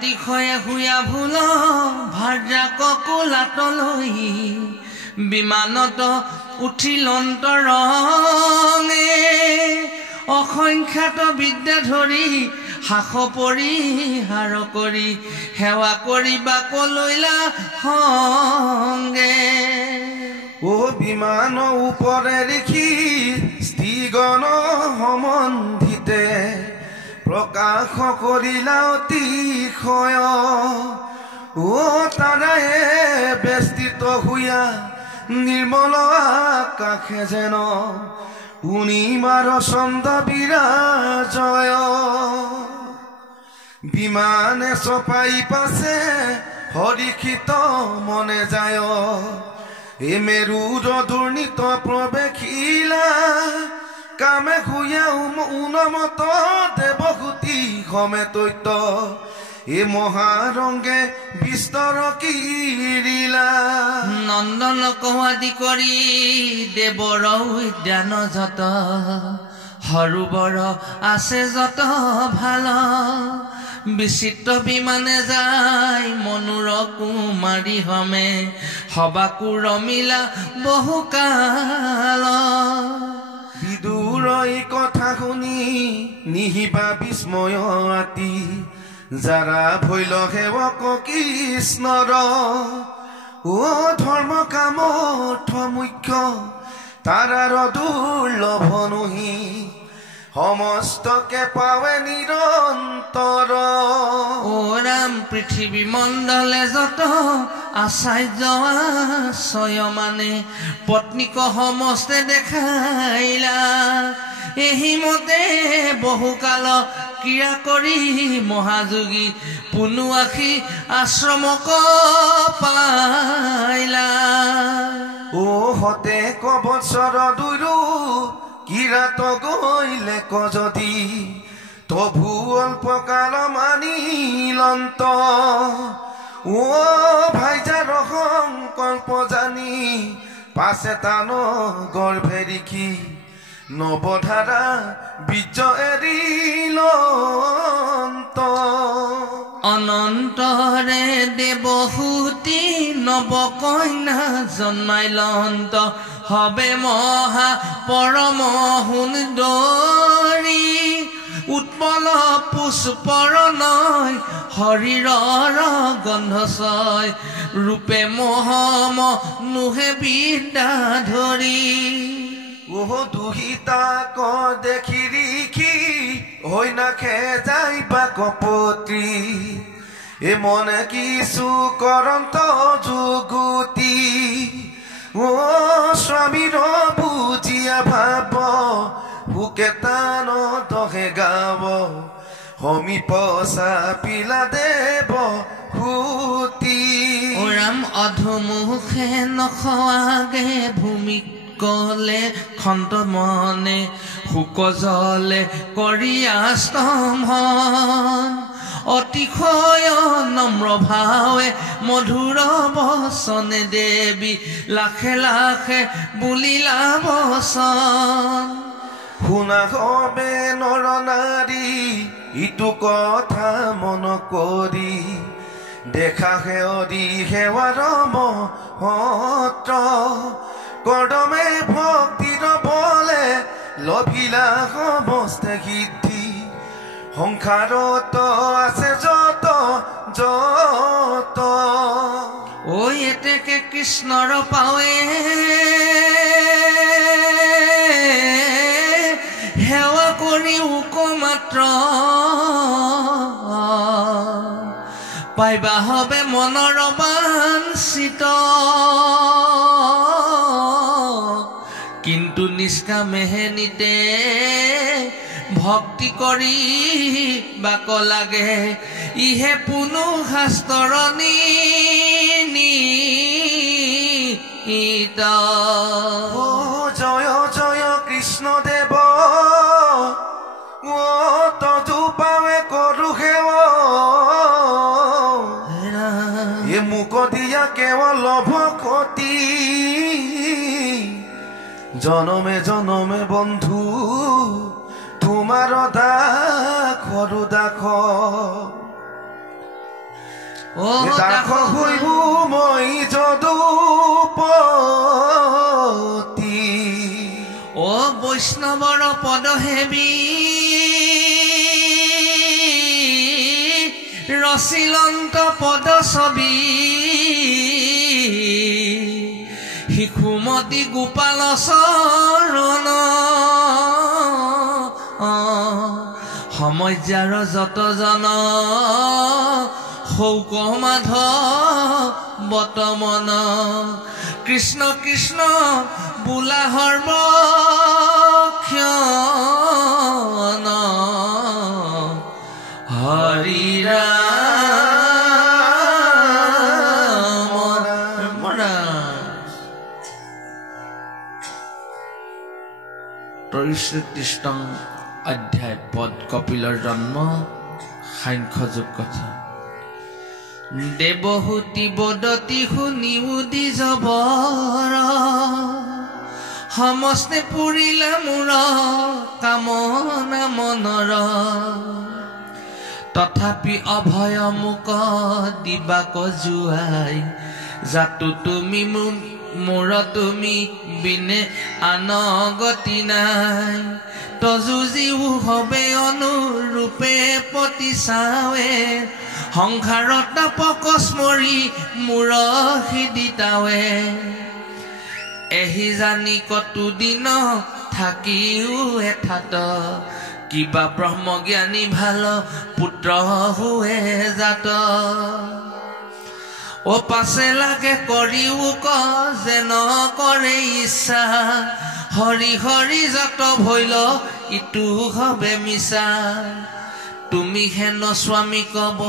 অতিশয়ে হুয়া ভুল ভাৰ্যাক কোলাতলৈ বিমানত উঠিল অন্তৰঙে অসংখ্যাত বিদ্যা ধৰি হাস পৰিহাৰ কৰি সেৱা কৰিবা কলৈলা সংগে ও বিমান উপরে রেখি স্ত্রীগণ সম্বন্ধিতে প্রকাশ করিলা অতিশয় ও তারায় বেষ্টিত হইয়া নির্মল আকাশে যেন পূর্ণিমার চন্দ বিরাজয় বিমানে চপাই পাছে হরিষিত মনে যায় এ মেরুর দুর্নীত প্রবেশিলা কামে খুয়া উন্মত দেবভূতি সমেত এ মহারঙ্গে বিস্তৰ কিৰিলা নন্দন আদি কৰি দেৱৰ উদ্যান যত সৰোবৰ আছে যত ভাল বিচিত্ৰ বিমানে যায় মনুৰ কুমাৰী হমে সবাকু ৰমিলা বহুকাল বিদুৰ এই কথা শুনি নিহিবা বিস্ময় আতি যাৰা ভৈল সেৱক কৃষ্ণৰ ও ধৰ্ম কাম মুখ্য তাৰাৰ দুৰ্লভ নহি সমস্তকে পাৱে নিৰন্তৰ ও ৰাম পৃথিৱী মণ্ডলে যত আচাৰ্য আশ্ৰয় মানে পত্নীক সমস্তে দেখাইলা এহিমতে বহুকাল ক্ৰিয়া কৰি মহাযোগী পুনু আখি আশ্ৰমক পাইলা ও হতে কবছৰ দুৰু কিৰাত গইলে কজদি তভু অল্পকাল মানিলন্ত ও ভাইজাৰ সংকল্প জানি পাছে তান গৰ্ভে ৰিখি নবধাৰা বীজ এৰিল অনন্তৰে দেৱহূতি নৱকন্যা জন্মাইলন্ত হবে মহা পৰম সুন্দৰী উৎপল পুষ্পৰ নয় শৰীৰৰ গন্ধছয় ৰূপে মহম নুহে বিদ্যা ধৰি ওহ দুহিতাক দেখি ৰিখি হৈ নাখে যাইবা কপতি এ মনে কিছু কৰন্ত যুগুতি ও স্বামীৰ বুজিয়া ভাব সুকেতান দহে গাব সমীপ চাপিলা দেৱ সুতি ৰাম অধুমুখে নখৱাগে ভূমিক কলে খন্ত মনে শুক জলে কৰিয়া স্তম্ভন অতিশয় নম্ৰ ভাৱে মধুৰ বচনে দেৱী লাখে লাখে বুলিলা বচন শুনা হবে নৰ নাৰী ইটো কথা মন কৰি দেখা সেৱৰী সেৱাৰ মহত্ৰ কদমে ভক্তিৰ বলে লভিলা সমস্তে সিদ্ধি সংসাৰত আছে যত যত ঐ এতেকে কৃষ্ণৰ পাৱে সেৱা কৰি উক মাত্ৰ পাইবা হবে মনৰ বাঞ্ছিত কিন্তু নিষ্কামেহে নিতে ভক্তি কৰি বাক লাগে ইহে পুনু শাস্ত্ৰৰ নিহিত ও জয় জয় কৃষ্ণ দেৱ ও তজু পাৱে কৰো সেৱ এ মুক দিয়া কেৱল ভকতি জনমে জনমে বন্ধু তোমাৰ দাস দাস দাস হৈব মই যদুপতি ও বৈষ্ণৱৰ পদসেবী ৰচিলন্ত পদছবি শিশুমতী গোপাল চৰণ সমজ্যাৰ যতজন শৌক মাধৱ বতমন কৃষ্ণ কৃষ্ণ বোলা সৰ্বক্ষণ হৰি ৰাম ৰাম ত্ৰৈশ্ৰীকৃষ্ণ অধ্যায় পদ কপিলৰ জন্ম সাংখ্যযোগ কথা দেৱহূতি বদতি শুনি উদি জবৰ সমস্তে পুৰিলা মোৰ কামনা মনৰ তথাপি অভয় মোক দিবাক জুৱাই জাতো তুমি মোৰ তুমি বিনে আন গতি নাই তজুজিও হবে অনুৰূপে পতি চাৱে সংসাৰত তাপকস্মৰি মোৰ হৃদিতাৱে এহি জানি কতু দিন থাকিও এঠাত কিবা ব্ৰহ্মজ্ঞানী ভাল পুত্ৰ হুৱে জাত ও পাছে লাগে কৰিও ক যেন কৰে ইচ্ছা হৰি হৰি জাত ভৈল ইটো হবে মিছা তুমি হেন স্বামী কব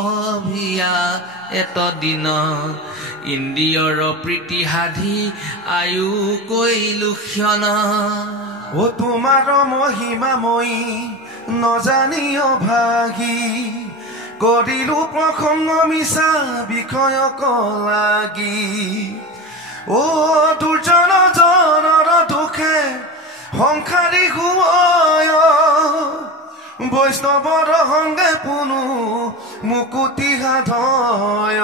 ভিয়া এত দিন ইন্দ্ৰিয়ৰ প্ৰীতি সাধি আয়ু কৈলু ক্ষণ ও তোমাৰ মহিমাময়ী নজানি অভাগী কৰিলো প্ৰসংগ মিছা বিষয়ক লাগি ও দুৰ্জন জনৰ দুখে সংসাৰী হুয় বৈষ্ণৱৰ সংগে পুনু মুকুতি সাধয়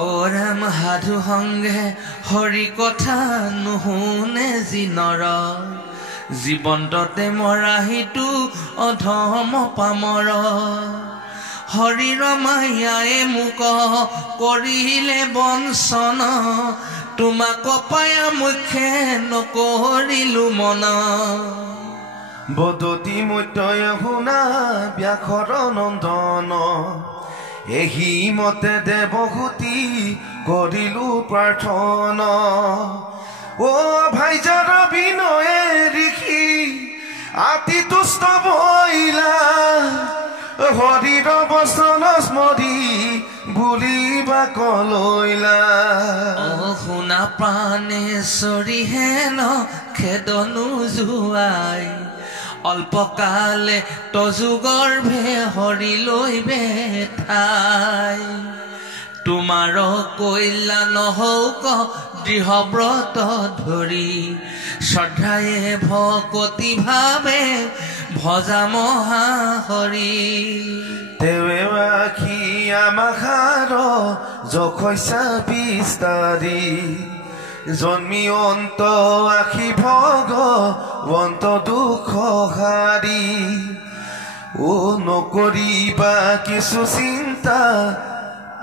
ও ৰাম সাধু সংগে হৰি কথা নুশুনে জিনৰ জীৱন্ততে মৰাহিটো অধম পামৰ হৰিৰ মায়ায়ে মোক কৰিলে বঞ্চন তোমাক পায়া মুখে নকৰিলো মন বদতি মত্যয় শুনা ব্যাসৰ নন্দন এহি মতে দেৱহূতি কৰিলো প্ৰাৰ্থনা ও ভাইজাৰ বিনয়ে ঋষি আতি তুষ্ট বইলা হৰিৰ বচন স্মৰি বুলিবা কলৈলা শুনা প্ৰাণেশ্বৰী হেন খেদনো জুৱাই অল্পকালে তজু গৰ্ভে হৰি লৈ বেঠাই তোমাৰ কল্যাণ হৌক দৃঢ়ব্ৰত ধৰি শ্ৰদ্ধায়ে ভকতি ভাৱে ভজা মহা হৰি তেৱে আখি আমাখাৰ যশস্যা বিস্তাৰী জন্মি অন্ত আখি ভগৱন্ত দুখ হাৰি ও নকৰিবা কিছু চিন্তা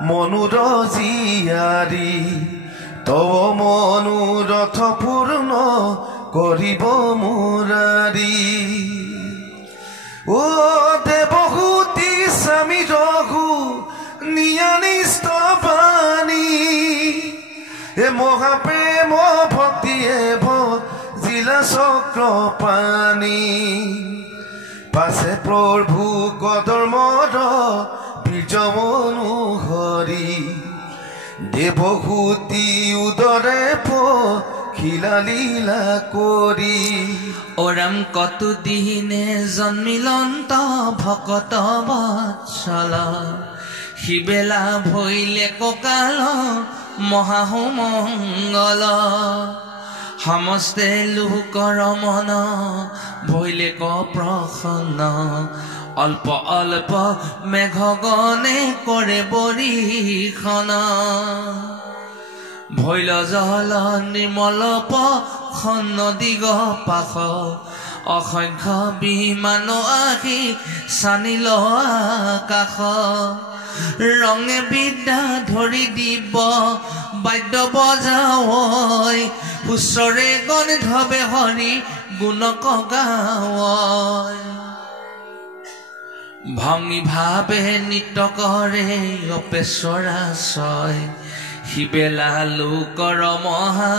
মনুৰ জীয়াৰী তব মনোৰথ পূৰ্ণ কৰিব মুৰাৰী ও দেৱহূতি স্বামী ৰঘু নিয়ানিষ্ট বাণী এ মহাপ্ৰেম ভক্তিয়ে জিলা চক্ৰ পানী পাছে প্ৰভু কদৰ্মৰ বীৰ্য মনোহৰি দেৱহূতি উদৰে খিলা লীলা কৰি ওৰাম কতু দিনে জন্মিলন্ত ভকত বৎসল শিবেলা ভৈলে ককাল মহাহুমংগল সমস্তে লোকৰ মন ভৈলে ক প্ৰসন্ন অল্প অল্প মেঘগণে কৰে বৰিষণা ভৈল জল নিৰ্মল পখন নদীগ পাশ অসংখ্য বিমান আহি চানিল আকাশ ৰঙে বিদ্যা ধৰি দিব বাদ্য বজাৱই হুঁচৰে গন্ধবে হৰি গুণক গাৱই ভংগী ভাৱে নৃত্য কৰে অপেশ্বৰা ছয় শিবেলা লোকৰ মহা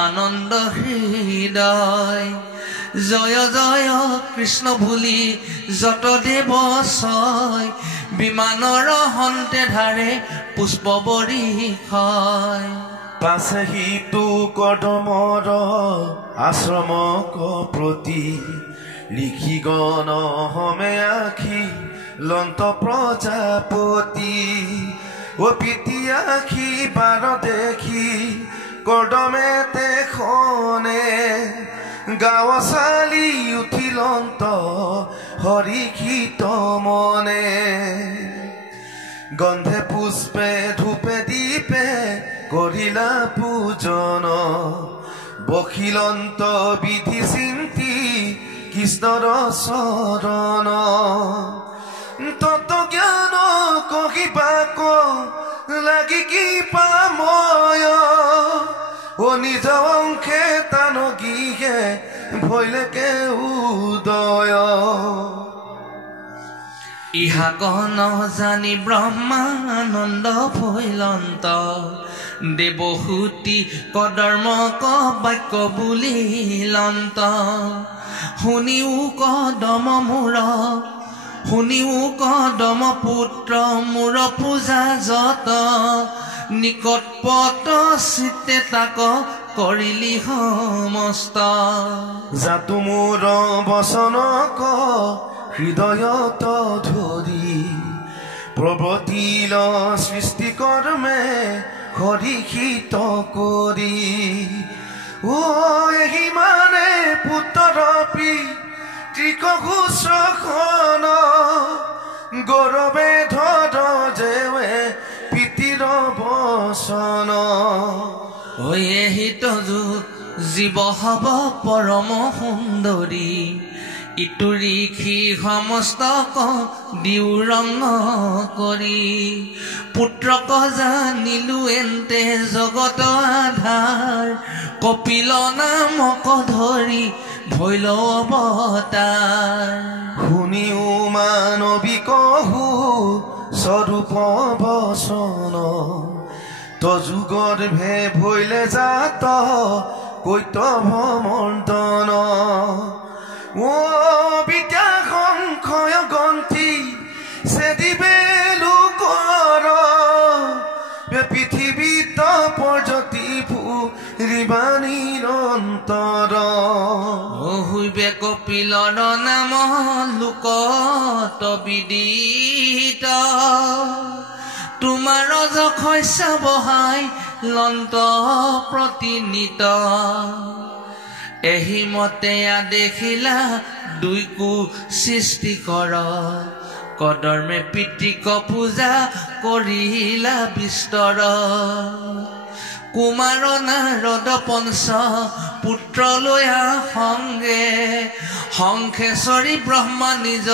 আনন্দ হৃদয় জয় জয় কৃষ্ণ বুলি যত দেৱ ছয় বিমানৰ হন্তে ধাৰে পুষ্প বৰিষয় পাছে সিটো কদমৰ আশ্ৰমক প্ৰতি লিখি গণ হমে আখি লন্ত প্ৰজাপতি ও পিতি আখি বাৰ দেখি কদমে তেখনে গাঁও চালি উঠিলন্ত হৰিষিত মনে গন্ধে পুষ্পে ধূপে দীপে কৰিলা পূজন বখিলন্ত বিধি চিন্তি কৃষ্ণৰ চৰণ তত জ্ঞান কহিবাক লাগি কি পাময় ও নিজ অংশে তানগিহে ভৈলেকে উদয় ইহা গণ জানি ব্ৰহ্মানন্দ ভৈলন্ত দেৱহূতি কদৰ্মক বাক্য বুলিলন্ত শুনিও কদম মূৰ শুনিও কদম পুত্ৰ মূৰ পূজা যত নিকট পত চিত্তে তাক কৰিলি সমস্ত জাতু মোৰ বচনক হৃদয়ত ধৰি প্ৰৱতিল সৃষ্টি কৰ্মে হৰিষিত কৰি ও এহিমানে পুত্ৰ পিতৃক ঘোষখন গৌৰৱে ধৰ যেৱে পিতিৰ বচন হিত জীৱ হব পৰম সুন্দৰী ইটো ঋষি সমস্তক দিও ৰঙ কৰি পুত্ৰক জানিলো এন্তে জগত আধাৰ কপিল নামক ধৰি ভৈল অৱতাৰ শুনিও মানৱী কহু স্বৰূপ বচন তযুগৰ ভে ভৈলে জাত কৈতভ মৰ্দন ও বিদ্যা সংশয় গন্থি সেদিবে লোকৰ পৃথিৱীত পৰ্যতি ফুৰিবা নিৰন্তৰ হৈবে কপিলৰ নাম লোকত বিদিত তোমাৰ যশস্যা বহাই লন্ত প্ৰতিনিত এহি মতে দেখিলা দুইকো সৃষ্টি কৰ কদৰ্মে পিতৃক পূজা কৰিলা বিস্তৰ কুমাৰ নাৰদ পঞ্চ পুত্ৰ লৈ সংগে সংখেশ্বৰী ব্ৰহ্মা নিজ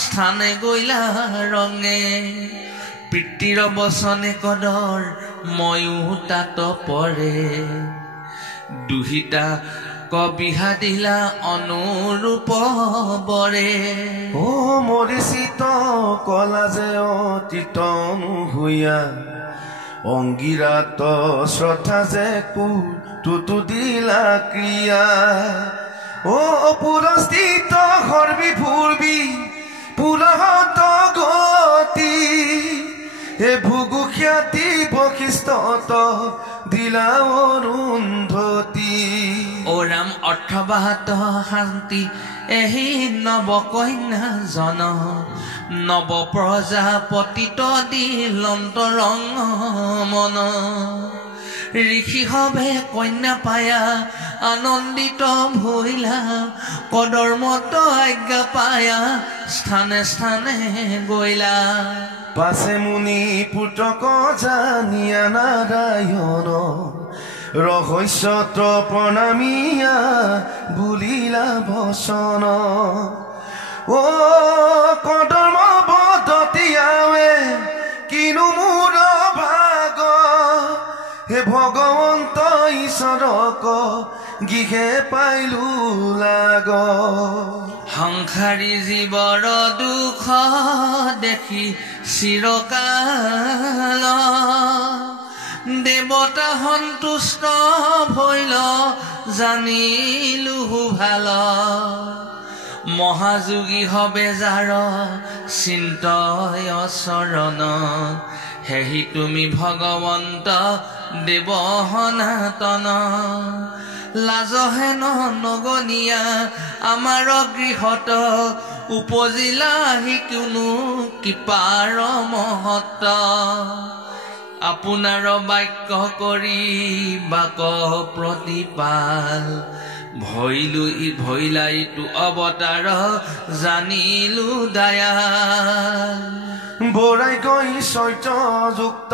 স্থানে গৈলা ৰঙে পিতৃৰ বচনে কদৰ ময়ো তাত পৰে দুহিতা কবিহা দিলা অনুৰূপ বৰে ও মৰিচিত কলা যে অতীত অনুভূয়া অংগীৰাত শ্ৰদ্ধা যে কুতুটো দিলা ক্ৰিয়া ও পুৰস্থিত সৰ্বি ভূৰ্বি পুলহত গতি হে ভুগু খ্যাতি বশিষ্ঠত দিলা অৰুন্ধতী ও ৰাম অৰ্থবাহত শান্তি এহি নৱ কন্যা জন নৱ প্ৰজাপতিত দিলন্ত ৰং মন ঋষি হবে কন্যা পায়া আনন্দিত ভৈলা কদৰ্মত আজ্ঞা পায়া স্থানে স্থানে গৈলা পাছে মুনি পুত্ৰক জানিয়া নাৰায়ণ ৰহস্যত প্ৰণামিয়া বুলিলা বচন ও কদৰ্ম বদতিয়াৱে কিনো মোৰ ভাগ হে ভগৱন্ত ঈশ্বৰক গিহে পাইলো লাগ সংসাৰী জীৱৰ দুখ দেখি চিৰকাল দেৱতা সন্তুষ্ট ভৈল জানিলো ভাল মহাযোগী হবে যাৰ চিন্তয় চৰণ হেহি তুমি ভগৱন্ত দেৱ সনাতন লাজহেন নগনিয়া আমাৰ গৃহত উপজিলাহি কোনো কৃপাৰ মহত্ব আপোনাৰ বাক্য কৰি বাক প্ৰতিপাল ভৈলাইটো অৱতাৰ জানিলো দয়াল বৰাই গৈ চৈত্যযুক্ত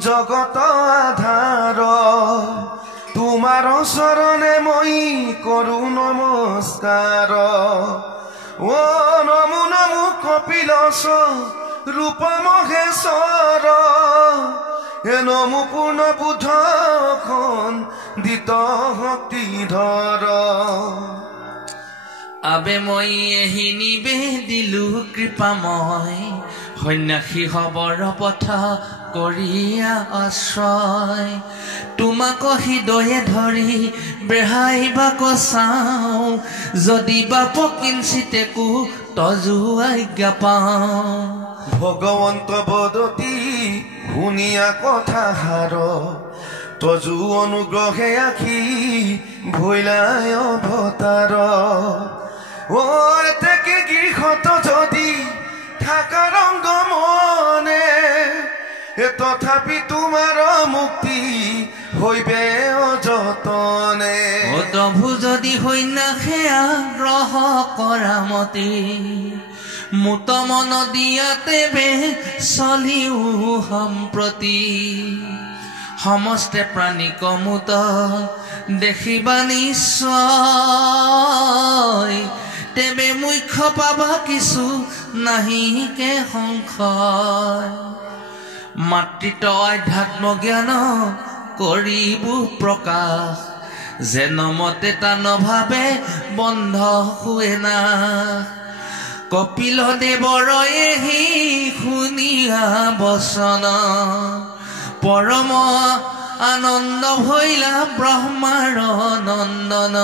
জগত আধাৰ তোমাৰ চৰণে মই কৰো নমস্কাৰ ও নমো নমো কপিলচ ৰূপ মহেশ্বৰ হে নমো পূৰ্ণ বুদ্ধখন দিত শক্তিধৰ আবে মই এহি নিবেদিলো কৃপাময় সন্ন্যাসী হবৰ পথ কৰিয়া আশ্ৰয় তোমাক হৃদয়ে ধৰি বেহাই বাক চাওঁ যদি বাপ কিঞ্চিতেকো তজু আজ্ঞা পাওঁ ভগৱন্ত বদতি শুনিয়া কথা হাৰ তজু অনুগ্ৰহে আখি ভৈলাই অৱতাৰ ও এতেকে গৃহত যদি থাকা ৰংগ মনে তথাপি তোমাৰ মুক্তি হইবে অযতনে তভু যদি সন্ন্যাসে আগ্ৰহ কৰা মতি মুত মন দিয়াতে বে চলিও সম্প্ৰতি সমস্তে প্ৰাণীক মুত দেখিবা নিশ্চয় তেবে মুখ্য পাবা কিছু নাহিকে সংশয় মাতৃত্ব আধ্যাত্ম জ্ঞান কৰিব প্ৰকাশ যেন মতে তান ভাৱে বন্ধ শুৱে না কপিল দেৱৰ এহি শুনিয়া বচন পৰম আনন্দ ভৈলা ব্ৰহ্মাৰ নন্দন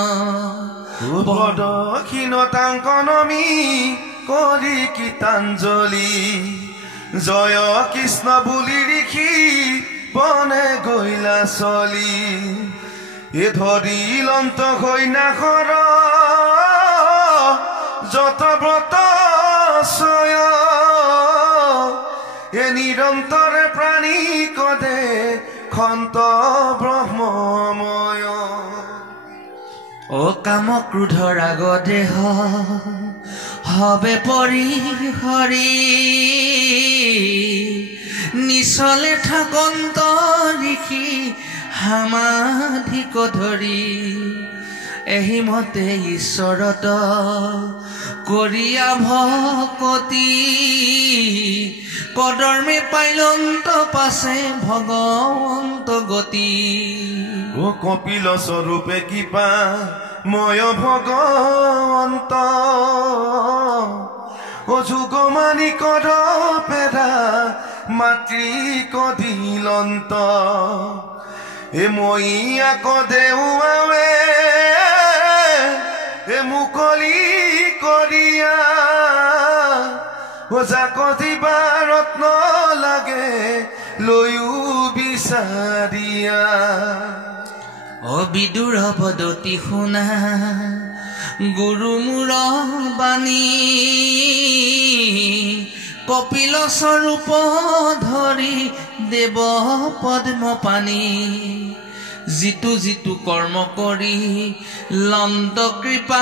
ক্ষীণতাংকনমি কৰি কীৰ্তাঞ্জলি জয় কৃষ্ণ বুলি লিখি বনে গৈলা চলি এ ধৰি লন্ত হৈ নাখৰ যত ব্ৰত চয় এ নিৰন্তৰে প্ৰাণী কদে খন্ত ব্ৰহ্মময় ও কাম ক্ৰোধ ৰাগ দেহ হবে পৰি হৰি নিচলে থাকন্ত ঋষি সমাধিক ধৰি এহি মতে ঈশ্বৰত কৰিয়া ভকতি কদৰ্মে পাইলন্ত পাছে ভগৱন্ত গতি ও কপিল স্বৰূপে কৃপা ময় ভগৱন্ত ও যুগ মানি কৰ পেৰা মাতৃক দিলন্ত এ মই আক দেউৱাৱে এ মুকলি কৰিয়া ও যাক দিবা ৰত্ন লাগে লৈও বিচাৰিয়া অবিদুৰ পদতি শুনা গুৰু মূৰ বাণী কপিল স্বৰূপ ধৰি দেৱ পদ্ম পানী জিতু জিতু কৰ্ম কৰি লন্ত কৃপাময়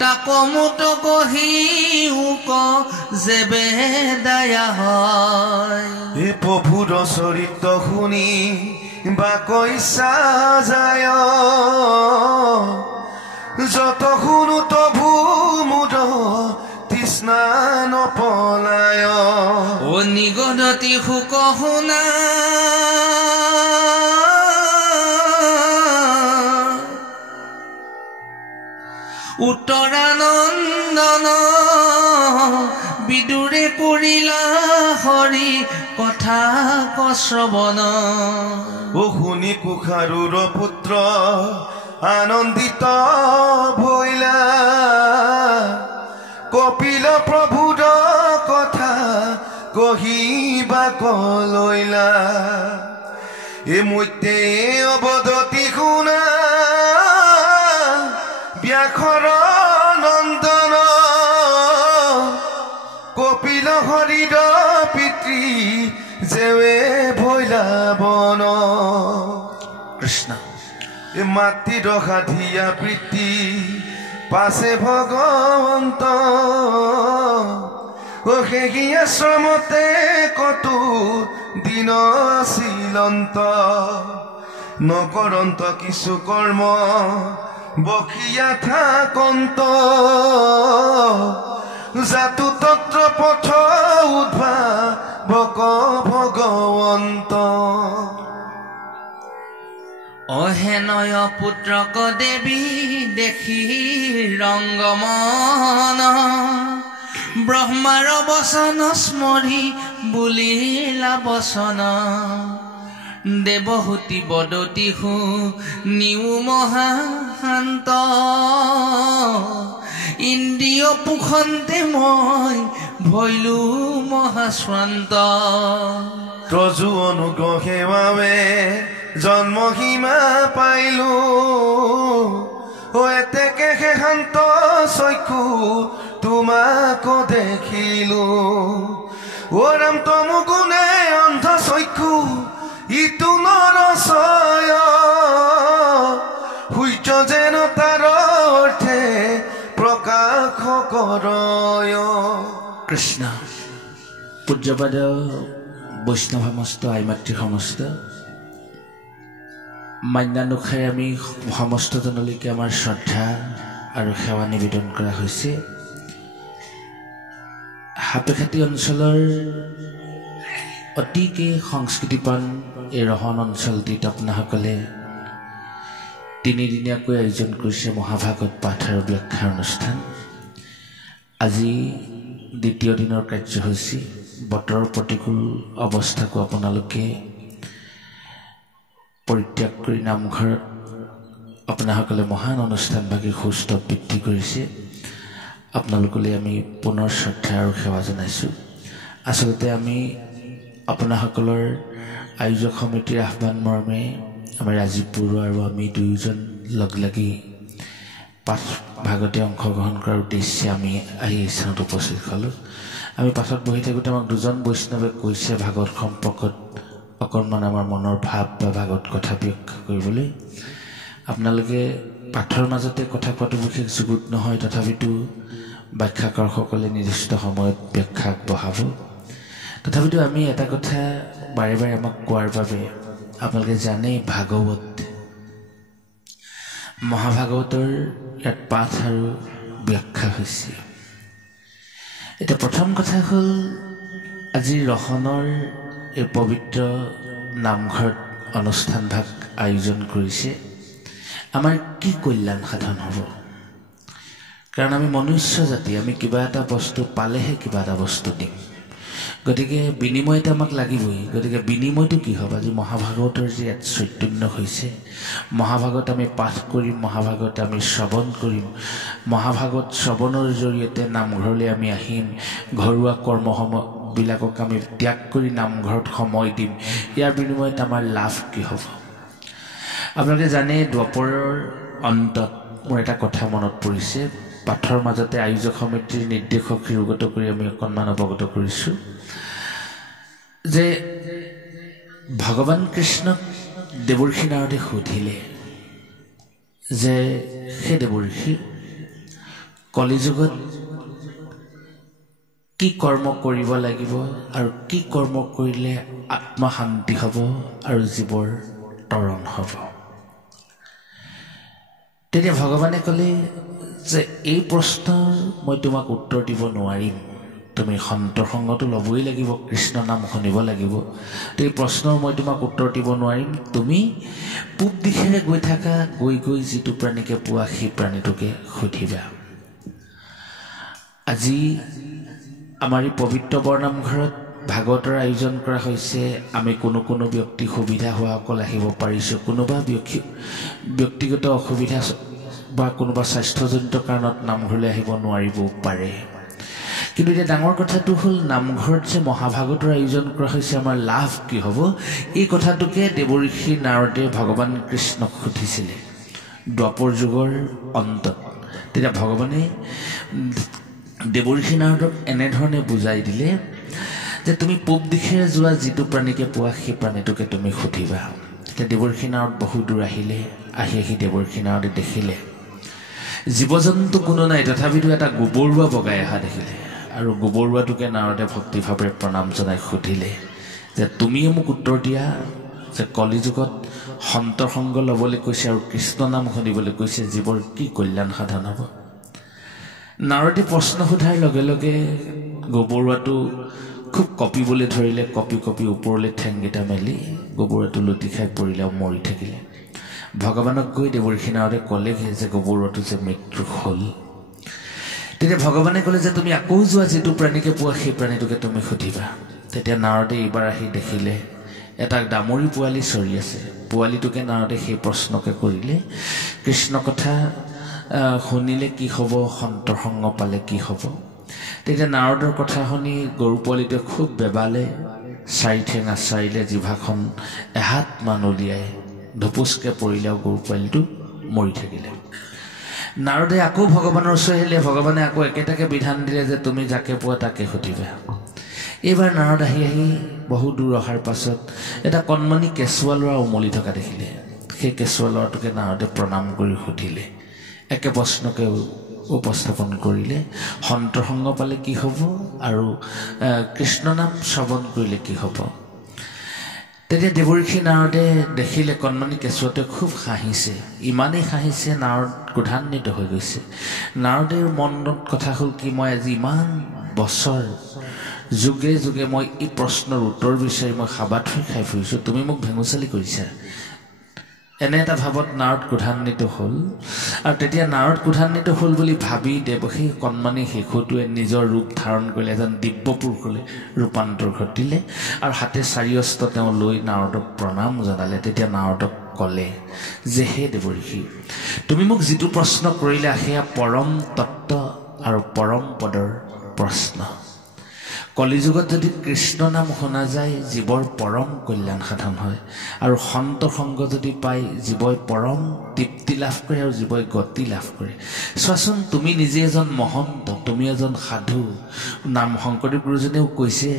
তাক মুত কহি উক যেবে দয়া হয় এ প্ৰভুৰ চৰিত্ৰ শুনি বা কৈছা যায় যত শুনো তভু মুদ তৃষ্ণা নপলায় ও নিগদতি সুক শুনা উত্তৰানন্দন বিদুৰে কৰিলা হৰি কথা শ্ৰৱণ ও শুনি কুশাৰুৰ পুত্ৰ আনন্দিত ভৈলা কপিল প্ৰভুৰ কথা কহিবা কলৈলা এ মধ্যে অৱদতি শুনা ব্যাসৰ নন্দন কপিল হৰিৰ পিতৃ যেৱে ভৈলা বন কৃষ্ণ এ মাতৃৰ সাধিয়া প্ৰীতি পাছে ভগৱন্ত সেই আশ্ৰমতে কতো দিন আছিলন্ত নকৰন্ত কিছু কৰ্ম বখিয়া থাকন্ত জাতু তত্ৰ পথ উদ্ভাৱক ভগৱন্ত অহেনয় পুত্ৰক দেৱী দেখি ৰংগমন ব্ৰহ্মাৰ বচন স্মৰি বুলিলা বচন দেৱহূতি বদতি হু নিউ মহান্ত ইন্দ্ৰিয় পুখন্তে মই ভৈলো মহাশ্ৰান্ত তজু অনুগ্ৰহে বাবে জন্মসীমা পাইলো ও এতেকে শান্ত চক্ষু তোমাক দেখিলো ও ৰাম তমু গুণে অন্ধ চক্ষু ইটো নৰচয় সূৰ্য যেন তাৰ অৰ্থে প্ৰকাশ কৰয় কৃষ্ণ পূজ্যপাদ বৈষ্ণৱ সমস্ত আই মাতৃ সমস্ত মান্যানুসাৰে আমি সমস্তজনলৈকে আমাৰ শ্ৰদ্ধা আৰু সেৱা নিবেদন কৰা হৈছে সাপেখাতি অঞ্চলৰ অতিকে সংস্কৃতিপান এই ৰহণ অঞ্চলটিত আপোনাসকলে তিনিদিনীয়াকৈ আয়োজন কৰিছে মহাভাগৱত পাঠ আৰু ব্যাখ্যাৰ অনুষ্ঠান আজি দ্বিতীয় দিনৰ কাৰ্যসূচী বতৰৰ প্ৰতিকূল অৱস্থাকো আপোনালোকে পৰিত্যাগ কৰি নামঘৰত আপোনাসকলে মহান অনুষ্ঠানভাগী সুস্থ বৃদ্ধি কৰিছে আপোনালোকলৈ আমি পুনৰ শ্ৰদ্ধা আৰু সেৱা জনাইছোঁ আচলতে আমি আপোনাসকলৰ আয়োজক সমিতিৰ আহ্বান মৰ্মে আমাৰ ৰাজীৱ বৰুৱা আৰু আমি দুয়োজন লগ লাগি পাঠ ভাগতে অংশগ্ৰহণ কৰাৰ উদ্দেশ্যে আমি আহি স্থানত উপস্থিত হ'লোঁ আমি পাঠত বহি থাকোঁতে আমাক দুজন বৈষ্ণৱে কৈছে ভাগৱত সম্পৰ্কত অকণমান আমাৰ মনৰ ভাৱ বা ভাগৱত কথা ব্যাখ্যা কৰিবলৈ আপোনালোকে পাঠৰ মাজতে কথা কোৱাটো বিশেষ যুগুত নহয় তথাপিতো ব্যাখ্যাকাৰসকলে নিৰ্দিষ্ট সময়ত ব্যাখ্যা আগবঢ়াব তথাপিতো আমি এটা কথা বাৰে বাৰে আমাক কোৱাৰ বাবে আপোনালোকে জানেই ভাগৱত মহাভাগৱতৰ ইয়াত পাঠ আৰু ব্যাখ্যা হৈছে এতিয়া প্ৰথম কথা হ'ল আজি ৰহণৰ এই পবিত্ৰ নামঘৰত অনুষ্ঠানভাগ আয়োজন কৰিছে আমাৰ কি কল্যাণ সাধন হ'ব কাৰণ আমি মনুষ্য জাতি আমি কিবা এটা বস্তু পালেহে কিবা এটা বস্তু দিম গতিকে বিনিময়তে আমাক লাগিবই গতিকে বিনিময়টো কি হ'ব আজি মহাভাগৱতৰ যে ইয়াত চৈতন্য হৈছে মহাভাগৱত আমি পাঠ কৰিম মহাভাগৱত আমি শ্ৰৱণ কৰিম মহাভাগৱত শ্ৰৱণৰ জৰিয়তে নামঘৰলৈ আমি আহিম ঘৰুৱা কৰ্মবিলাকক আমি ত্যাগ কৰি নামঘৰত সময় দিম ইয়াৰ বিনিময়ত আমাৰ লাভ কি হ'ব আপোনালোকে জানে দ্বাপৰৰ অন্তত মোৰ এটা কথা মনত পৰিছে পাঠৰ মাজতে আয়োজক সমিতিৰ নিৰ্দেশক শিৰোগত কৰি আমি অকণমান অৱগত কৰিছোঁ যে ভগৱান কৃষ্ণক দেৱৰ্ষি নাৰদে সুধিলে যে হে দেৱৰ্ষি কলিযুগত কি কৰ্ম কৰিব লাগিব আৰু কি কৰ্ম কৰিলে আত্মশান্তি হ'ব আৰু জীৱৰ তৰণ হ'ব তেতিয়া ভগৱানে ক'লে যে এই প্ৰশ্ন মই তোমাক উত্তৰ দিব নোৱাৰিম তুমি সন্তৰ সংগটো ল'বই লাগিব কৃষ্ণ নাম শুনিব লাগিব এই প্ৰশ্নৰ মই তোমাক উত্তৰ দিব নোৱাৰিম তুমি পূব দিশেৰে গৈ থাকা গৈ গৈ যিটো প্ৰাণীকে পোৱা সেই প্ৰাণীটোকে সুধিবা আজি আমাৰ এই পবিত্ৰ বৰনামঘৰত ভাগৱতৰ আয়োজন কৰা হৈছে আমি কোনো কোনো ব্যক্তি সুবিধা হোৱাসকল আহিব পাৰিছোঁ কোনোবা ব্যক্তিগত অসুবিধা বা কোনোবা স্বাস্থ্যজনিত কাৰণত নামঘৰলৈ আহিব নোৱাৰিবও পাৰে কিন্তু এতিয়া ডাঙৰ কথাটো হ'ল নামঘৰত যে মহাভাগৱতৰ আয়োজন কৰা হৈছে আমাৰ লাভ কি হ'ব এই কথাটোকে দেৱৰ্ষি নাৰদে ভগৱান কৃষ্ণক সুধিছিলে দ্বাপৰ যুগৰ অন্তত তেতিয়া ভগৱানে দেৱৰ্ষি নাৰদক এনেধৰণে বুজাই দিলে যে তুমি পূব দিশেৰে যোৱা যিটো প্ৰাণীকে পোৱা সেই প্ৰাণীটোকে তুমি সুধিবা তেতিয়া দেৱৰ্ষি নাৰদ বহু দূৰ আহিলে আহি দেৱৰ্ষি নাৰদে দেখিলে জীৱ জন্তু কোনো নাই তথাপিতো এটা গোবৰুৱা বগাই অহা দেখিলে আৰু গোবৰুৱাটোকে নাৰদে ভক্তিভাৱে প্ৰণাম জনাই সুধিলে যে তুমিয়ে মোক উত্তৰ দিয়া যে কলিযুগত সন্তৰ সংগ ল'বলৈ কৈছে আৰু কৃষ্ণ নাম শুনিবলৈ কৈছে জীৱৰ কি কল্যাণ সাধন হ'ব নাৰদে প্ৰশ্ন সোধাৰ লগে লগে গোবৰুৱাটো খুব কঁপিবলৈ ধৰিলে কঁপি কঁপি ওপৰলৈ ঠেংকেইটা মেলি গোবৰুৱাটো লুটি খাই পৰিলে আৰু মৰি থাকিলে ভগৱানক গৈ দেৱৰ্ষি নাৰদে ক'লেগৈ যে গোবৰুৱাটো যে মৃত্যু হ'ল তেতিয়া ভগৱানে ক'লে যে তুমি আকৌ যোৱা যিটো প্ৰাণীকে পোৱা সেই প্ৰাণীটোকে তুমি সুধিবা তেতিয়া নাৰদে এইবাৰ আহি দেখিলে এটা ডামৰী পোৱালি চৰি আছে পোৱালিটোকে নাৰদে সেই প্ৰশ্নকে কৰিলে কৃষ্ণ কথা শুনিলে কি হ'ব সন্তৰ সংগ পালে কি হ'ব তেতিয়া নাৰদৰ কথা শুনি গৰু পোৱালিটোৱে খুব বেবালে চাৰি ঠেং আচাৰিলে জিভাখন এহাত মান উলিয়াই ধুপুচকৈ পৰিলে আৰু গৰু পোৱালিটো মৰি থাকিলে নাৰদে আকৌ ভগৱানৰ ওচৰলৈ আহিলে ভগৱানে আকৌ একেটাকে বিধান দিলে যে তুমি যাকে পোৱা তাকে সুধিবা এইবাৰ নাৰদ আহি বহু দূৰ অহাৰ পাছত এটা কণমানি কেঁচুৱা ল'ৰা উমলি থকা দেখিলে সেই কেঁচুৱা ল'ৰাটোকে নাৰদে প্ৰণাম কৰি সুধিলে একে প্ৰশ্নকে উপস্থাপন কৰিলে সন্তৰ সংগ পালে কি হ'ব আৰু কৃষ্ণ নাম শ্ৰৱণ কৰিলে কি হ'ব তেতিয়া দেৱৰ্ষি নাৰদে দেখিলে কণমানি কেঁচুৱাটোৱে খুব হাঁহিছে ইমানেই হাঁহিছে নাৰদ ক্ৰোধান্বিত হৈ গৈছে নাৰদৰ মনত কথা হ'ল কি মই আজি ইমান বছৰ যুগে যুগে মই এই প্ৰশ্নৰ উত্তৰ বিচাৰি মই হাবাথুৰি খাই ফুৰিছোঁ তুমি মোক ভেঙুচালি কৰিছা এনে এটা ভাৱত নাৰদ ক্ৰোধান্বিত হ'ল আৰু তেতিয়া নাৰদ ক্ৰোধান্বিত হ'ল বুলি ভাবি দেৱৰ্ষি কণমানি শিশুটোৱে নিজৰ ৰূপ ধাৰণ কৰিলে এজন দিব্য পুৰুষলৈ ৰূপান্তৰ ঘটিলে আৰু হাতে চাৰি অস্ত্ৰ তেওঁ লৈ নাৰদক প্ৰণাম জনালে তেতিয়া নাৰদক ক'লে যে হে দেৱৰ্ষি তুমি মোক যিটো প্ৰশ্ন কৰিলা সেয়া পৰম তত্ত্ব আৰু পৰম পদৰ প্ৰশ্ন কলিযুগত যদি কৃষ্ণ নাম শুনা যায় জীৱৰ পৰম কল্যাণ সাধন হয় আৰু সন্ত সংগ যদি পায় জীৱই পৰম তৃপ্তি লাভ কৰে আৰু জীৱই গতি লাভ কৰে চোৱাচোন তুমি নিজে এজন মহন্ত তুমি এজন সাধু নাম শংকৰদেৱ গুৰুজনেও কৈছে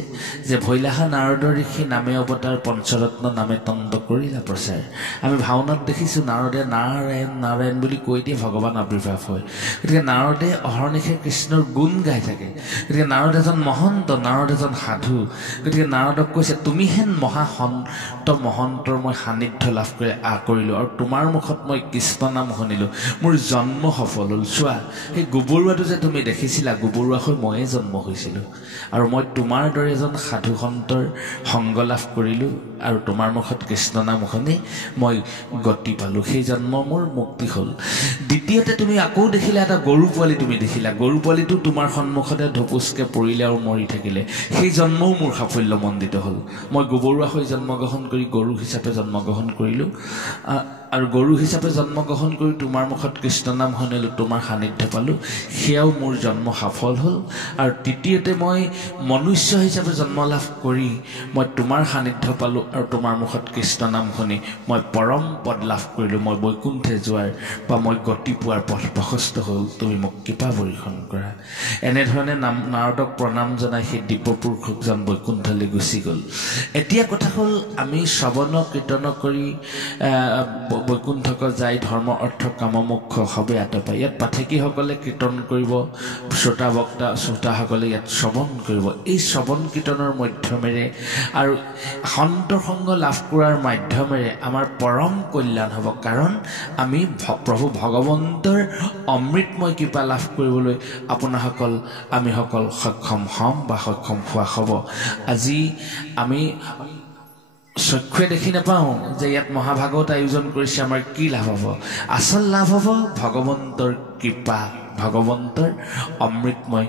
যে ভৈলাহা নাৰদৰ ঋষি নামে অৱতাৰ পঞ্চৰত্ন নামে তন্দ কৰিলা প্ৰচাৰ আমি ভাওনাত দেখিছোঁ নাৰদে নাৰায়ণ নাৰায়ণ বুলি কৈ দিয়ে ভগৱান আৱিৰ্ভাৱ হয় গতিকে নাৰদে অহৰ্নিশে কৃষ্ণৰ গুণ গাই থাকে গতিকে নাৰদ এজন মহন্ত নাৰদ এজন সাধু গতিকে নাৰদক কৈছে তুমি হেন মহাসন্ত মহন্তৰ মই সান্নিধ্য লাভ কৰিলোঁ আৰু তোমাৰ মুখত মই কৃষ্ণ নাম শুনিলোঁ মোৰ জন্ম সফল হ'ল চোৱা সেই গোবৰুৱাটো যে তুমি দেখিছিলা গোবৰুৱা হৈ ময়ে জন্ম হৈছিলোঁ আৰু মই তোমাৰ দৰে এজন সাধু সন্তৰ সংগ লাভ কৰিলোঁ আৰু তোমাৰ মুখত কৃষ্ণ নাম শুনি মই গতি পালোঁ সেই জন্ম মোৰ মুক্তি হ'ল দ্বিতীয়তে তুমি আকৌ দেখিলা এটা গৰু পোৱালি তুমি দেখিলা গৰু পোৱালিটো তোমাৰ সন্মুখতে ধুপুচকৈ পৰিলে আৰু মৰি থাকিলে সেই জন্মও মোৰ সাফল্যমণ্ডিত হ'ল মই গোবৰুৱা হৈ জন্মগ্ৰহণ কৰি গৰু হিচাপে জন্মগ্ৰহণ কৰিলোঁ আৰু গৰু হিচাপে জন্মগ্ৰহণ কৰি তোমাৰ মুখত কৃষ্ণ নাম শুনিলোঁ, তোমাৰ সান্নিধ্য পালোঁ, সেয়াও মোৰ জন্ম সফল হ'ল। আৰু তৃতীয়তে মই মনুষ্য হিচাপে জন্ম লাভ কৰি মই তোমাৰ সান্নিধ্য পালোঁ আৰু তোমাৰ মুখত কৃষ্ণ নাম শুনি মই পৰম পদ লাভ কৰিলোঁ, মই বৈকুণ্ঠে যোৱাৰ বা মই গতি পোৱাৰ পথ প্ৰশস্ত হ'ল, তুমি মোক কৃপা বৰ্ষণ কৰা। এনেধৰণে নাৰদক প্ৰণাম জনাই সেই দিব্যপুৰুষজন বৈকুণ্ঠলৈ গুচি গ'ল। এতিয়া কথা হ'ল আমি শ্ৰৱণ কীৰ্তন কৰি বৈকুণ্ঠক যাই ধৰ্ম অৰ্থ কাম মোক্ষ সবে আতপাই। ইয়াত পাঠকীসকলে কীৰ্তন কৰিব, শ্ৰোতাসকলে ইয়াত শ্ৰৱণ কৰিব। এই শ্ৰৱণ কীৰ্তনৰ মাধ্যমেৰে আৰু সন্তৰ সংগ লাভ কৰাৰ মাধ্যমেৰে আমাৰ পৰম কল্যাণ হ'ব। কাৰণ আমি প্ৰভু ভগৱন্তৰ অমৃতময় কৃপা লাভ কৰিবলৈ আমিসকল সক্ষম হ'ম বা সক্ষম হোৱা হ'ব। আজি আমি চক্ষুৱে দেখি নাপাওঁ যে ইয়াত মহাভাগৱত আয়োজন কৰিছে, আমাৰ কি লাভ হ'ব? আচল লাভ হ'ব ভগৱন্তৰ কৃপা, ভগৱন্তৰ অমৃতময়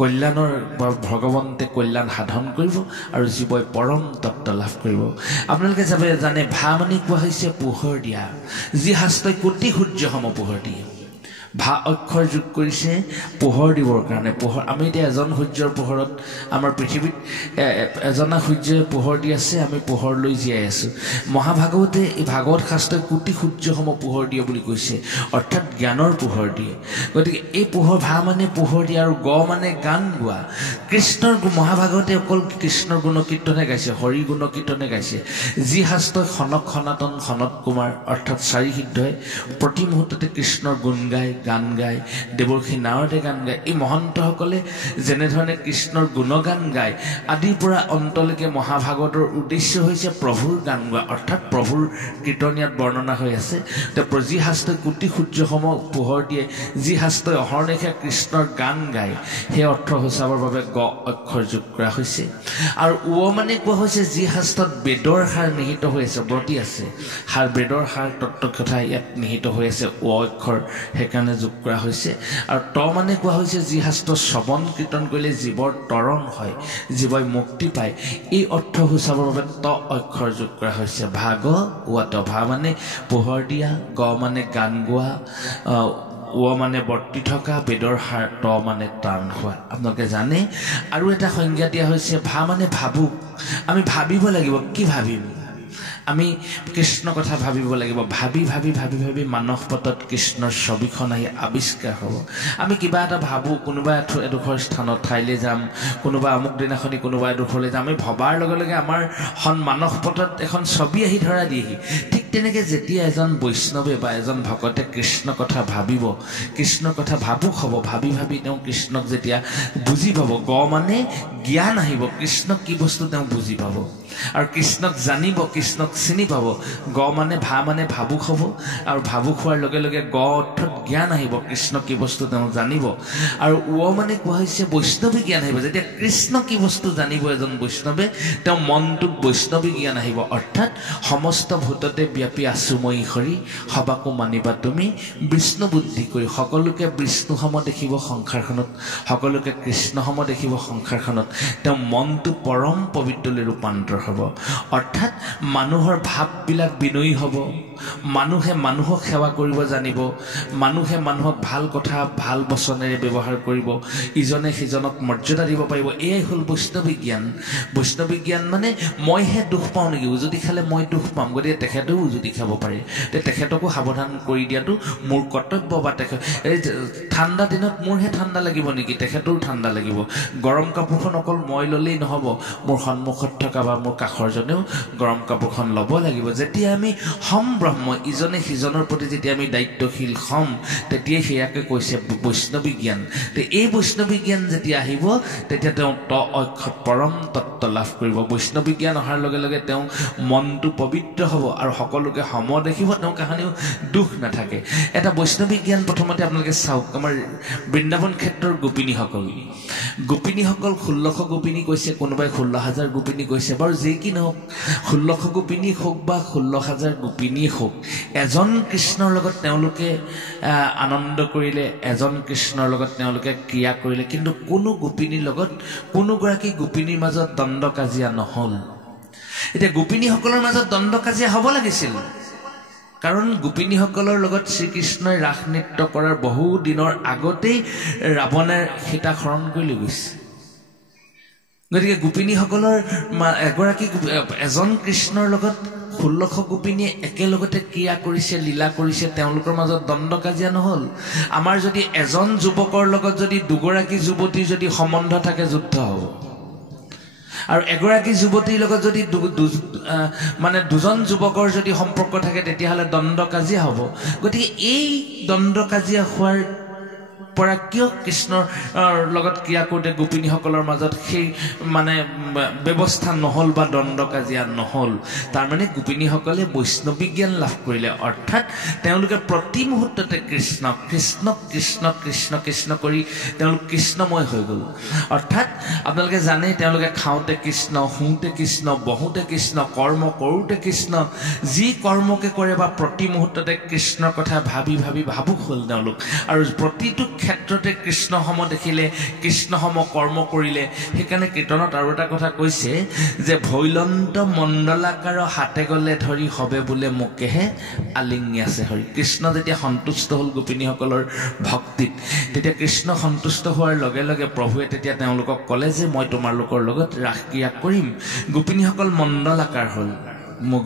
কল্যাণৰ বা ভগৱন্তে কল্যাণ সাধন কৰিব আৰু জীৱই পৰম তত্ত্ব লাভ কৰিব। আপোনালোকে জানে ভা মানে কোৱা হৈছে পোহৰ দিয়া, যি শাস্ত্ৰই কোটি সূৰ্য সম পোহৰ দিয়ে। ভা অক্ষৰ যোগ কৰিছে পোহৰ দিবৰ কাৰণে। পোহৰ আমি এতিয়া এজন সূৰ্যৰ পোহৰত আমাৰ পৃথিৱীত এজনা সূৰ্যই পোহৰ দি আছে, আমি পোহৰ লৈ জীয়াই আছোঁ। মহাভাগৱতে এই ভাগৱত শাস্ত্ৰই কোটি সূৰ্যসম পোহৰ দিয়ে বুলি কৈছে, অৰ্থাৎ জ্ঞানৰ পোহৰ দিয়ে। গতিকে এই পোহৰ ভা মানে পোহৰ দিয়ে আৰু গ মানে গান গোৱা। কৃষ্ণৰ মহাভাগৱতে অকল কৃষ্ণৰ গুণকীৰ্তনে গাইছে, হৰি গুণকীৰ্তনে গাইছে। যি শাস্ত্ৰই সনক সনাতন সনত কুমাৰ অৰ্থাৎ চাৰি সিদ্ধই প্ৰতি মুহূৰ্ততে কৃষ্ণৰ গুণ গায়, গান গায়, দেৱৰ্ষি নাৰদে গান গায়। এই মহন্তসকলে যেনেধৰণে কৃষ্ণৰ গুণগান গায়, আদিৰ পৰা অন্তলৈকে মহাভাগৱতৰ উদ্দেশ্য হৈছে প্ৰভুৰ গান গোৱা, অৰ্থাৎ প্ৰভুৰ কীৰ্তন ইয়াত বৰ্ণনা হৈ আছে। যি শাস্ত্ৰই কোটি সূৰ্যসম পোহৰ দিয়ে, যি শাস্ত্ৰই অহৰ্নিশে কৃষ্ণৰ গান গায়, সেই অৰ্থ সূচাবৰ বাবে গ অক্ষৰ যোগ কৰা হৈছে। আৰু মানে কোৱা হৈছে যি শাস্ত্ৰত বেদৰ সাৰ নিহিত হৈ আছে, ব্ৰতী আছে, বেদৰ সাৰ তত্ত্ব কথা ইয়াত নিহিত হৈ আছে, অক্ষৰ সেইকাৰণে যোগ কৰা হৈছে। আৰু মানে কোৱা হৈছে যি শাস্ত্ৰ শ্ৰৱণ কীৰ্তন কৰিলে জীৱৰ তৰণ হয়, জীৱই মুক্তি পায়, এই অৰ্থ সূচাবৰ বাবে অক্ষৰ যোগ কৰা হৈছে। ভাগ ৱাত, ভা মানে পোহৰ দিয়া, গ মানে গান গোৱা, মানে বৰ্তি থকা, বেদৰ সাৰ, মানে টান হোৱা। আপোনালোকে জানে আৰু এটা সংজ্ঞা দিয়া হৈছে, ভা মানে ভাবুক। আমি ভাবিব লাগিব, কি ভাবিম? আমি কৃষ্ণ কথা ভাবিব লাগিব। ভাবি ভাবি ভাবি ভাবি মানস পটত কৃষ্ণৰ ছবিখন আহি আৱিষ্কাৰ হ'ব। আমি কিবা এটা ভাবোঁ, কোনোবা এডোখৰ স্থানত ঠাইলৈ যাম, কোনোবা অমুক দিনাখনি কোনোবা এডোখৰলৈ যাম, আমি ভবাৰ লগে লগে আমাৰ মানস পটত এখন ছবি আহি ধৰা দিয়েহি। ঠিক তেনেকৈ যেতিয়া এজন বৈষ্ণৱে বা এজন ভকতে কৃষ্ণ কথা ভাবিব, কৃষ্ণৰ কথা ভাবুক হ'ব, ভাবি ভাবি তেওঁ কৃষ্ণক যেতিয়া বুজি পাব, গ মানে জ্ঞান আহিব, কৃষ্ণক কি বস্তু তেওঁ বুজি পাব আৰু কৃষ্ণক জানিব, কৃষ্ণক চিনি পাব। গ মানে ভা মানে ভাবুক হ'ব, আৰু ভাবুক হোৱাৰ লগে লগে গ অৰ্থত জ্ঞান আহিব, কৃষ্ণ কি বস্তু তেওঁ জানিব। আৰু মানে কোৱা হৈছে বৈষ্ণৱী জ্ঞান আহিব। যেতিয়া কৃষ্ণ কি বস্তু জানিব এজন বৈষ্ণৱে, তেওঁ মনটোত বৈষ্ণৱী জ্ঞান আহিব, অৰ্থাৎ সমস্ত ভূততে ব্যাপী আছো মই হৰি, সবাকো মানিবা তুমি বিষ্ণু বুদ্ধি কৰি। সকলোকে বিষ্ণু সম দেখিব সংসাৰখনত, সকলোকে কৃষ্ণ সম দেখিব সংসাৰখনত, তেওঁ মনটো পৰম পবিত্ৰলৈ ৰূপান্তৰ হ'ব। অৰ্থাৎ মানুহৰ ভাৱবিলাক বিনয়ী হ'ব, মানুহে মানুহক সেৱা কৰিব জানিব, মানুহে মানুহক ভাল কথা ভাল বচনেৰে ব্যৱহাৰ কৰিব, ইজনে সিজনক মৰ্যাদা দিব পাৰিব। এয়াই হ'ল বৈষ্ণৱী জ্ঞান। বৈষ্ণৱী জ্ঞান মানে মইহে দুখ পাওঁ নেকি, উজুতি খালে মই দুখ পাম, গতিকে তেখেতেও উজুতি খাব পাৰে, তেখেতকো সাৱধান কৰি দিয়াটো মোৰ কৰ্তব্য। বা এই ঠাণ্ডা দিনত মোৰহে ঠাণ্ডা লাগিব নেকি, তেখেতৰো ঠাণ্ডা লাগিব। গৰম কাপোৰখন অকল মই ল'লেই নহ'ব, মোৰ সন্মুখত থকা বা মোৰ কাষৰজনেও গৰম কাপোৰখন ল'ব লাগিব। যেতিয়া আমি হম ব্ৰহ্ম, ইজনে সিজনৰ প্ৰতি যেতিয়া আমি দায়িত্বশীল হ'ম, তেতিয়াই সেয়াকে কৈছে বৈষ্ণৱী জ্ঞান। এই বৈষ্ণৱী জ্ঞান যেতিয়া আহিব, তেতিয়া তেওঁ অক্ষৰ পৰম তত্ত্ব লাভ কৰিব। বৈষ্ণৱী জ্ঞান অহাৰ লগে লগে তেওঁ মনটো পবিত্ৰ হ'ব আৰু সকলোকে সম দেখিব, তেওঁ কাহানিও দুখ নাথাকে। এটা বৈষ্ণৱী জ্ঞান প্ৰথমতে আপোনালোকে চাওক, আমাৰ বৃন্দাবন ক্ষেত্ৰৰ গোপিনীসকল 1600 গোপিনী কৈছে, কোনোবাই 16,000 গোপিনী কৈছে। বাৰু যি কি নহওক, 1600 গোপিনী হওক বা 16,000 গোপিনী হওক, এজন কৃষ্ণৰ লগত তেওঁলোকে আনন্দ কৰিলে, এজন কৃষ্ণৰ লগত তেওঁলোকে ক্ৰিয়া কৰিলে, কিন্তু কোনো গোপিনীৰ লগত কোনোগৰাকী গোপিনীৰ মাজত দ্বন্দ্ব কাজিয়া নহ'ল। এতিয়া গোপিনীসকলৰ মাজত দ্বন্দ্ব কাজিয়া হ'ব লাগিছিল, কাৰণ গোপিনীসকলৰ লগত শ্ৰীকৃষ্ণই ৰাস নৃত্য কৰাৰ বহু দিনৰ আগতেই ৰাৱণে সীতাক হৰণ কৰি লৈ গৈছে। গতিকে গোপিনীসকলৰ এজন কৃষ্ণৰ লগত 1600 গোপিনীয়ে একেলগতে ক্ৰিয়া কৰিছে, লীলা কৰিছে, তেওঁলোকৰ মাজত দ্বন্দ্ব কাজিয়া নহ'ল। আমাৰ যদি এজন যুৱকৰ লগত যদি দুগৰাকী যুৱতীৰ যদি সম্বন্ধ থাকে, যুদ্ধ হ'ব। আৰু এগৰাকী যুৱতীৰ লগত যদি দুজন যুৱকৰ যদি সম্পৰ্ক থাকে, তেতিয়াহ'লে দ্বন্দ্ব কাজিয়া হ'ব। গতিকে এই দ্বন্দ্ব কাজিয়া হোৱাৰ পৰা কিয় কৃষ্ণৰ লগত ক্ৰিয়া কৰোঁতে গোপিনীসকলৰ মাজত সেই ব্যৱস্থা নহ'ল বা দ্বন্দ্ব কাজিয়া নহ'ল? তাৰমানে গোপিনীসকলে বৈষ্ণৱী জ্ঞান লাভ কৰিলে, অৰ্থাৎ তেওঁলোকে প্ৰতি মুহূৰ্ততে কৃষ্ণ কৃষ্ণ কৃষ্ণ কৃষ্ণ কৃষ্ণ কৰি তেওঁলোক কৃষ্ণময় হৈ গ'ল। অৰ্থাৎ আপোনালোকে জানে, তেওঁলোকে খাওঁতে কৃষ্ণ, শুওঁতে কৃষ্ণ, বহোঁতে কৃষ্ণ, কৰ্ম কৰোঁতে কৃষ্ণ, যি কৰ্মকে কৰে বা প্ৰতি মুহূৰ্ততে কৃষ্ণৰ কথা ভাবি ভাবি ভাবুক হ'ল তেওঁলোক। আৰু প্ৰতিটো ক্ষেত্ৰতে কৃষ্ণসম দেখিলে, কৃষ্ণসম কৰ্ম কৰিলে। সেইকাৰণে কীৰ্তনত আৰু এটা কথা কৈছে যে ভৈলন্ত মণ্ডলাকাৰ হাতে গলে ধৰি হবে বোলে মোকেহে আলিঙ্গি আছে হৰি। কৃষ্ণ যেতিয়া সন্তুষ্ট হ'ল গোপিনীসকলৰ ভক্তিত, তেতিয়া কৃষ্ণ সন্তুষ্ট হোৱাৰ লগে লগে প্ৰভুৱে তেতিয়া তেওঁলোকক ক'লে যে মই তোমালোকৰ লগত ৰাসক্ৰিয়া কৰিম। গোপিনীসকল মণ্ডলাকাৰ হ'ল,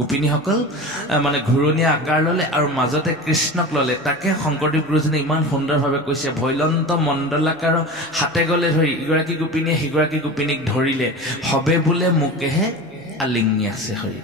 গোপিনীসকল ঘূৰণীয়া আকাৰ ল'লে আৰু মাজতে কৃষ্ণক ল'লে। তাকে শংকৰদেৱ গুৰুজনে ইমান সুন্দৰভাৱে কৈছে, ভৈলন্ত মণ্ডলাকাৰ হাতে গলে ধৰি ইগৰাকী গোপিনীয়ে সিগৰাকী গোপিনীক ধৰিলে, হবে বোলে মোকেহে আলিঙ্গি আছে হৰি।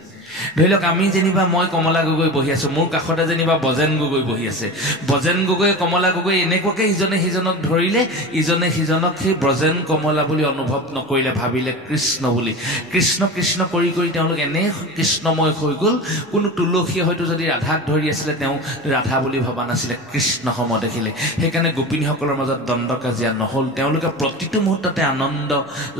ধৰি লওক আমি যেনিবা মই কমলা গগৈ বহি আছোঁ, মোৰ কাষতে যেনিবা বজেন গগৈ বহি আছে। বজেন গগৈ কমলা গগৈ এনেকুৱাকৈ ইজনে সিজনক ধৰিলে, ইজনে সিজনক সেই ব্ৰজেন কমলা বুলি অনুভৱ নকৰিলে, ভাবিলে কৃষ্ণ বুলি। কৃষ্ণ কৃষ্ণ কৰি কৰি তেওঁলোক এনে কৃষ্ণময় হৈ গ'ল। কোনো তুলসীয়ে হয়তো যদি ৰাধাক ধৰি আছিলে, তেওঁ ৰাধা বুলি ভবা নাছিলে, কৃষ্ণসম দেখিলে। সেইকাৰণে গোপিনীসকলৰ মাজত দ্বন্দ্ব কাজিয়া নহ'ল। তেওঁলোকে প্ৰতিটো মুহূৰ্ততে আনন্দ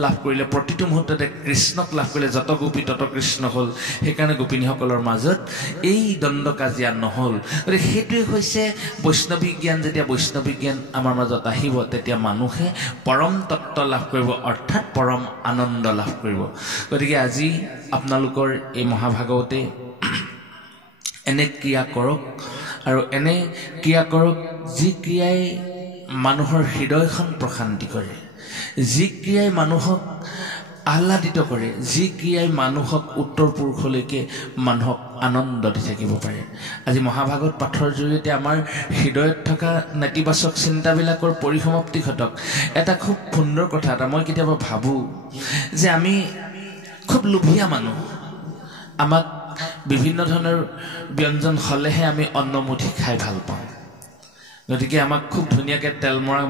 লাভ কৰিলে, প্ৰতিটো মুহূৰ্ততে কৃষ্ণক লাভ কৰিলে। যত গোপী তত কৃষ্ণ হ'ল। সেইকাৰণে গোপিনীসকলৰ মাজত এই দ্বন্দ্ব কাজিয়া নহ'ল। গতিকে সেইটোৱে হৈছে বৈষ্ণৱী জ্ঞান। যেতিয়া বৈষ্ণৱী জ্ঞান আমাৰ মাজত আহিব, তেতিয়া মানুহে পৰম তত্ত্ব লাভ কৰিব, অৰ্থাৎ পৰম আনন্দ লাভ কৰিব। গতিকে আজি আপোনালোকৰ এই মহাভাগৱতে এনে ক্ৰিয়া কৰক, আৰু এনে ক্ৰিয়া কৰক যি ক্ৰিয়াই মানুহৰ হৃদয়খন প্ৰশান্তি কৰে, যি ক্ৰিয়াই মানুহক আহ্লাদিত কৰে, যি ক্ৰিয়াই মানুহক উত্তৰ পুৰুষলৈকে মানুহক আনন্দ দি থাকিব পাৰে। আজি মহাভাগৱত পাঠৰ জৰিয়তে আমাৰ হৃদয়ত থকা নেতিবাচক চিন্তাবিলাকৰ পৰিসমাপ্তি ঘটক। এটা খুব সুন্দৰ কথা এটা মই কেতিয়াবা ভাবোঁ যে আমি খুব লোভীয়া মানুহ। আমাক বিভিন্ন ধৰণৰ ব্যঞ্জন হ'লেহে আমি অন্নমুঠি খাই ভাল পাওঁ। গতিকে আমাক খুব ধুনীয়াকৈ তেল মৰা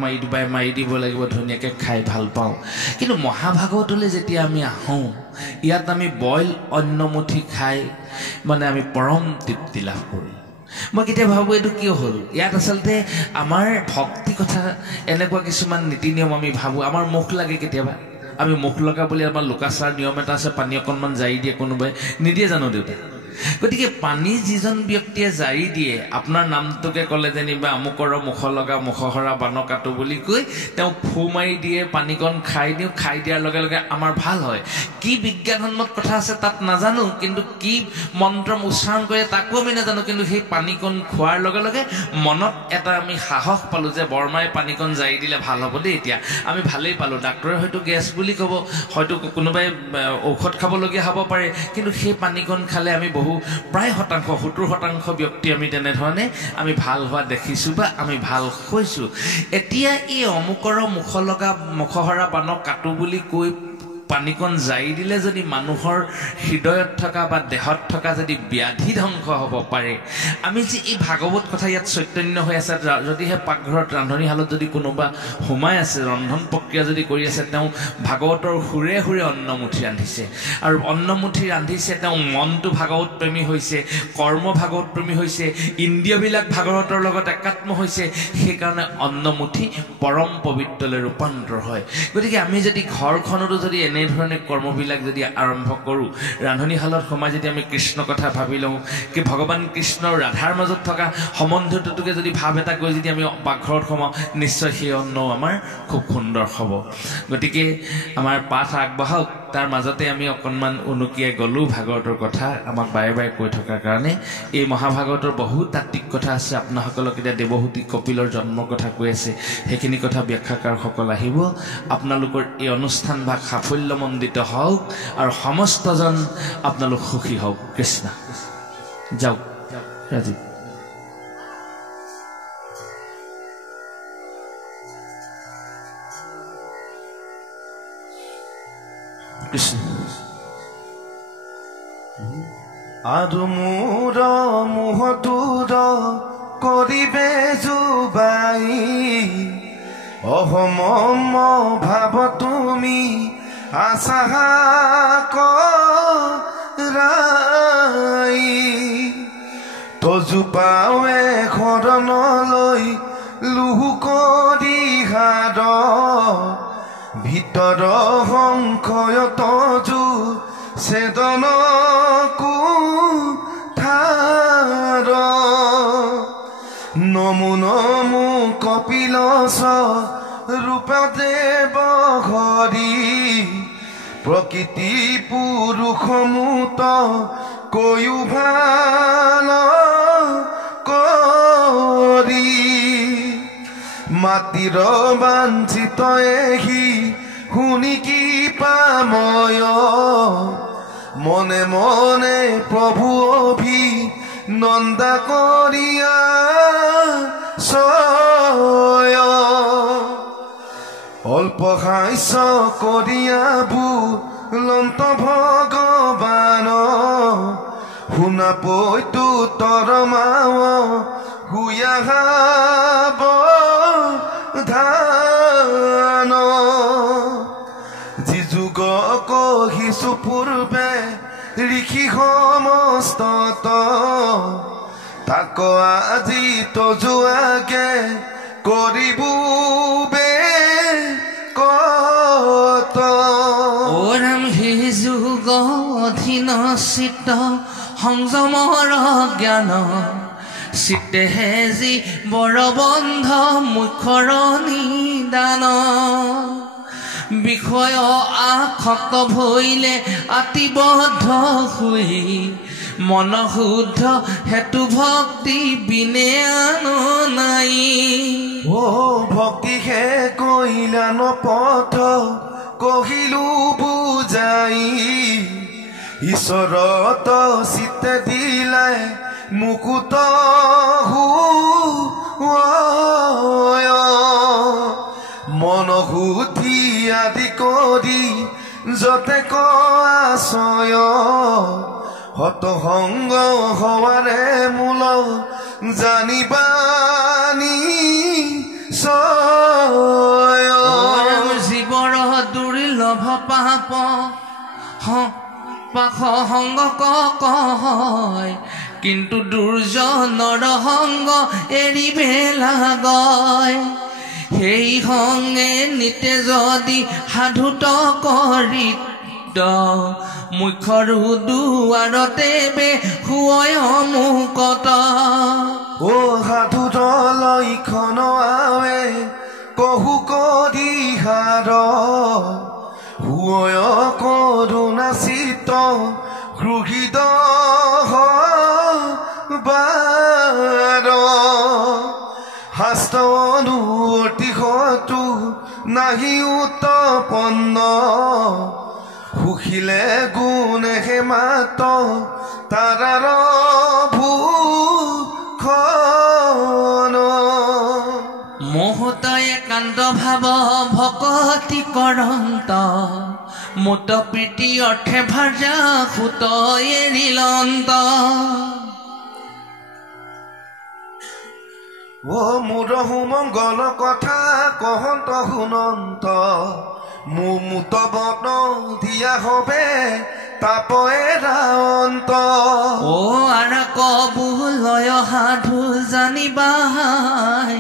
মাৰি দিব লাগিব, ধুনীয়াকৈ খাই ভাল পাওঁ। কিন্তু মহাভাগৱতলৈ যেতিয়া আমি আহোঁ, ইয়াত আমি বইল অন্নমুঠি খাই আমি পৰম তৃপ্তি লাভ কৰোঁ। মই কেতিয়া ভাবোঁ এইটো কিয় হ'ল? ইয়াত আচলতে আমাৰ ভক্তি কথা এনেকুৱা কিছুমান নীতি নিয়ম আমি ভাবোঁ। আমাৰ মুখ লাগে কেতিয়াবা, আমি মুখ লগা বুলি আমাৰ লোকাচাৰ নিয়ম এটা আছে, পানী অকণমান জাৰি দিয়ে, কোনোবাই নিদিয়ে জানো দেউতা? গতিকে পানী যিজন ব্যক্তিয়ে জাৰি দিয়ে, আপোনাৰ নামটোকে ক'লে যেনিবা আমুকৰ মুখ লগা মুখহৰা বান কাটো বুলি কৈ তেওঁ ফু মাৰি দিয়ে, পানীকণ খাই দিওঁ, খাই দিয়াৰ লগে লগে আমাৰ ভাল হয়। কি বিজ্ঞানসন্মত কথা আছে তাত নাজানো, কিন্তু কি মন্ত্ৰ উচ্চাৰণ কৰে তাকো আমি নাজানো, কিন্তু সেই পানীকণ খোৱাৰ লগে লগে মনত এটা আমি সাহস পালোঁ যে বৰমাই পানীকণ জাৰি দিলে ভাল হ'ব দেই। এতিয়া আমি ভালেই পালোঁ। ডাক্তৰে হয়তো গেছ বুলি ক'ব, হয়তো কোনোবাই ঔষধ খাবলগীয়া হ'ব পাৰে, কিন্তু সেই পানীকণ খালে আমি প্ৰায় 70% ব্যক্তি আমি তেনেধৰণে আমি ভাল হোৱা দেখিছোঁ বা আমি ভাল হৈছোঁ। এতিয়া এই অমুকৰ মুখ লগা মুখহৰা বানক কাটো বুলি কৈ পানীকণ জাৰি দিলে যদি মানুহৰ হৃদয়ত থকা বা দেহত থকা যদি ব্যাধি ধ্বংস হ'ব পাৰে, আমি যে এই ভাগৱত কথা ইয়াত চৈতন্য হৈ আছে, যদিহে পাকঘৰত ৰান্ধনীশালত যদি কোনোবা সোমাই আছে, ৰন্ধন প্ৰক্ৰিয়া যদি কৰি আছে, তেওঁ ভাগৱতৰ সুৰে সুৰে অন্নমুঠি ৰান্ধিছে। আৰু অন্নমুঠি ৰান্ধিছে, তেওঁ মনটো ভাগৱত প্ৰেমী হৈছে, কৰ্ম ভাগৱত প্ৰেমী হৈছে, ইন্দ্ৰিয়বিলাক ভাগৱতৰ লগত একাত্ম হৈছে। সেইকাৰণে অন্নমুঠি পৰম পবিত্ৰলৈ ৰূপান্তৰ হয়। গতিকে আমি যদি ঘৰখনতো যদি এনেধৰণে কৰ্মবিলাক যদি আৰম্ভ কৰোঁ, ৰান্ধনীশালত সোমাই যদি আমি কৃষ্ণ কথা ভাবি লওঁ, কি ভগৱান কৃষ্ণ ৰাধাৰ মাজত থকা সম্বন্ধটোকে যদি ভাৱ এটা কৰি যদি আমি পাকঘৰত সোমাওঁ, নিশ্চয় সেই অন্ন আমাৰ খুব সুন্দৰ হ'ব। গতিকে আমাৰ পাঠ আগবঢ়াওক। তাৰ মাজতে আমি অকণমান উনুকিয়াই গ'লো ভাগৱতৰ কথা আমাক বাৰে বাৰে কৈ থকাৰ কাৰণে এই মহাভাগৱতৰ বহু তাত্ত্বিক কথা আছে আপোনাসকলক এতিয়া দেৱহূতি কপিলৰ জন্মৰ কথা কৈ আছে সেইখিনি কথা ব্যাখ্যাকাৰসকল আহিব আপোনালোকৰ এই অনুষ্ঠান ভাগ সাফল্যমণ্ডিত হওক আৰু সমস্তজন আপোনালোক সুখী হওক কৃষ্ণ যাওক ৰাজীৱ আৰু মোৰ মুহদূৰ কৰিবে জুবাই অহম ভাৱ তুমি আশা কৰাই তজোপাৱে শৰণলৈ লোহ কৰি হাদ ভিতৰ সংশয় তজু চেদন কুঠাৰ নমো নমো কপিলস ৰূপদেৱ হৰি প্ৰকৃতি পুৰুষমূত কৈও ভাল কৰি মাতিৰ বাঞ্ছিত এহি শুনি কি পাময় মনে মনে প্ৰভু অভিনন্দা কৰিয়া ছয় অল্প হাস্য কৰিয়া বুলন্ত ভগৱান শুনা পৈতো তৰমাও হুয়া ধান যিযুগ কহিছো পূৰ্বে ঋষি সমস্ত তাক আজি তজুৱাকে কৰিবুবে কত ওৰাম হে যুগ অধীন চিত্ত সংযমৰ জ্ঞান চিত্তেহে যি বৰবন্ধ মুখৰ নিদান বিষয় আসক্ত ভৈলে আতিবদ্ধ হৈ মন শুদ্ধ হেতু ভক্তি বিনে আন নাই ও ভক্তিহে কইলান পথ কহিলো বুজাই ঈশ্বৰত চিত্তে দিলাই মুকুত মন শুদ্ধি আদি কৰি যতে কয় হত সংগ হৱাৰে মূল জানিবানি জীৱৰ দুৰ্লভ পাপ পাখ সংগ কয় কিন্তু দুৰ্জনৰ সংগ এৰিবে লাগয় সেই সংগে নিতে যদি সাধুত কৰিত মুখৰ দুৱাৰতে বে শুয় মুকত ও সাধুত লক্ষণ আৱে কহু কৰি হাৰ শুয় কৰোণা চিত হৃদ বাৰ শাস্ত্ৰ অনুতিশতো নাহি উৎপন্ন সুখিলে গুণেহে মাত তাৰাৰ ভূষণ মোহত একান্ত ভাৱ ভকতি কৰন্ত মোত প্ৰীতি অৰ্থে ভাজা সুত এৰিলন্ত ও মোৰ সুমংগল কথা কহন্ত শুনন্ত মুত বন দিয়া হবে তাপেৰা অন্ত ও আৰা কবুলয় সাধু জানিবাই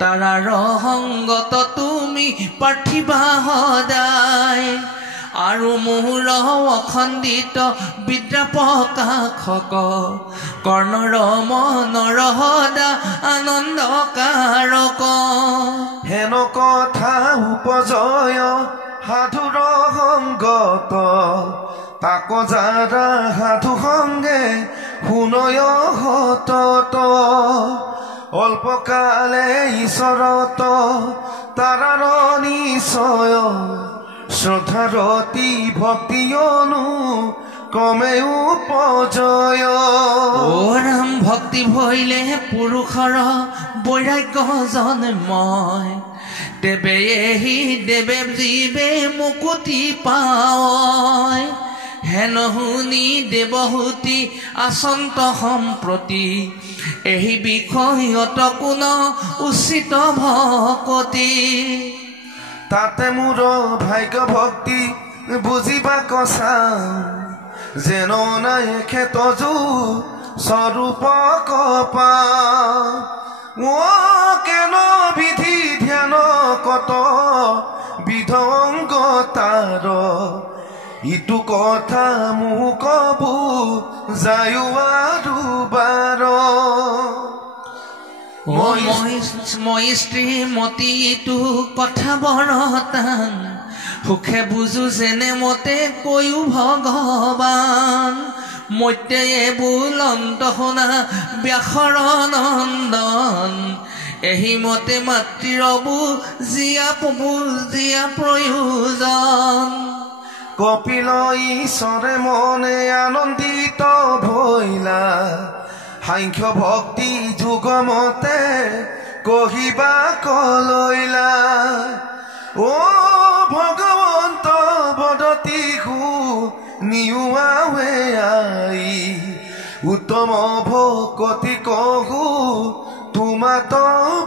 তাৰাৰ সংগত তুমি পাৰ্থিবা সদায় আৰু মোহৰ অখণ্ডিত বিদ্যা প্ৰকাশক কৰ্ণৰ মনৰ সদা আনন্দ কাৰক হেন কথা উপজয় সাধুৰ সংগত তাক যাৰা সাধু সংগে শুনয় সতত অল্পকালে ঈশ্বৰত তাৰাৰ নিশ্চয় শ্ৰদ্ধাৰতি ভক্তিয়নো কমেও পজয় ৰাম ভক্তি ভৈলে পুৰুষৰ বৈৰাগ্য জন্ময় দেৱে এহি দেৱে জীৱে মুকুতি পায় হেন শুনি দেৱহূতি আচন্ত সম্প্ৰতি এই বিষয়ত কোন উচিত ভকতি তাতে মোৰ ভাগ্য ভক্তি বুজিবা কচা যেন নাই ক্ষেতজু স্বৰূপ কপা কেন বিধি ধ্যান কত বিধংগ তাৰ ইটো কথা মোক কবু যায়ো আৰু বাৰ মই শ্ৰীমতীটো কথা বৰতান সুখে বুজো যেনে মতে কৈও ভগৱান মত্যে বুলন্ত শুনা ব্যাসৰ নন্দন এহি মতে মাতৃৰবু জীয়া প্ৰয়োজন কপিল ঈশ্বৰে মনে আনন্দিত ভৈলা সাংখ্য ভক্তি যুগমতে কহিবা কলৈলা ভগৱন্ত বদতি নিউৱে আই উত্তম ভকতি কহু তোমাত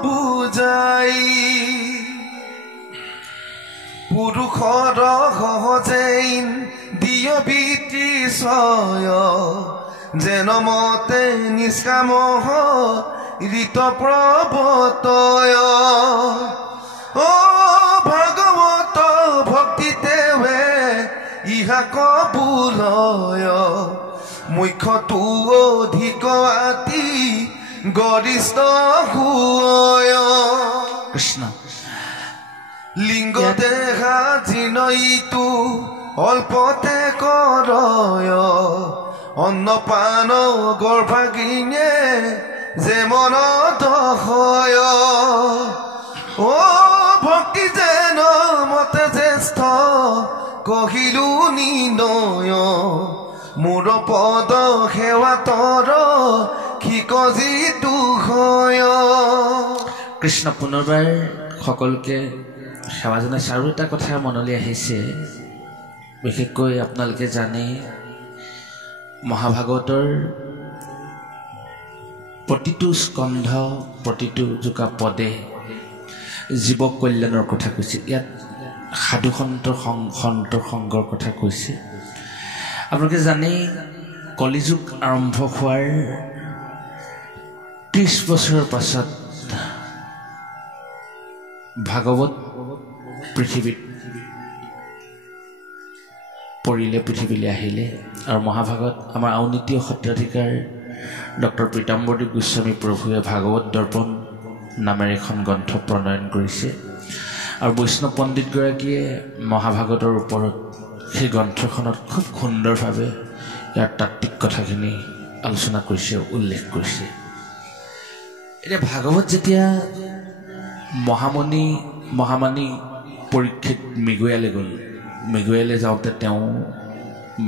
বুজাই পুৰুষৰ সহজেই দিয় বিত্ৰিশয় যেন মতে নিষ্কাম ঋত প্ৰৱতয় ভাগৱত ভক্তিতে ইহা কবুলয় মুখ্যটো অধিক আতি গৰিষ্ঠ হুয় কৃষ্ণ লিংগ দেহা জিনইটো অল্পতে কৰয় অন্নপান গৰ্ভাগিনে যে মনত হয় ভক্তি যেন মতে জ্যেষ্ঠ কহিলো নিনয় মোৰ পদ সেৱা তৰ খিকজিটো হয় কৃষ্ণ পুনৰবাৰ সকলোকে সেৱা জনাইছে আৰু এটা কথা মনলৈ আহিছে বিশেষকৈ আপোনালোকে জানে মহাভাগৱতৰ প্ৰতিটো স্কন্ধ প্ৰতিটো জোকা পদে জীৱ কল্যাণৰ কথা কৈছে ইয়াত সাধু সন্তৰ সংগৰ কথা কৈছে আপোনালোকে জানে কলিযুগ আৰম্ভ হোৱাৰ 30 বছৰৰ পাছত ভাগৱত পৃথিৱীত পৰিলে পৃথিৱীলৈ আহিলে আৰু মহাভাগৱত আমাৰ আউনীতি সত্ৰাধিকাৰ ডক্টৰ পীতাম্বৰদেৱ গোস্বামী প্ৰভুৱে ভাগৱত দৰ্পণ নামেৰে এখন গ্ৰন্থ প্ৰণয়ন কৰিছে আৰু বৈষ্ণৱ পণ্ডিতগৰাকীয়ে মহাভাগৱতৰ ওপৰত সেই গ্ৰন্থখনত খুব সুন্দৰভাৱে ইয়াৰ তাত্ত্বিক কথাখিনি আলোচনা কৰিছে উল্লেখ কৰিছে এতিয়া ভাগৱত যেতিয়া মহামানী পৰীক্ষিত মৃগয়ালৈ গ'ল মৃগয়ালৈ যাওঁতে তেওঁ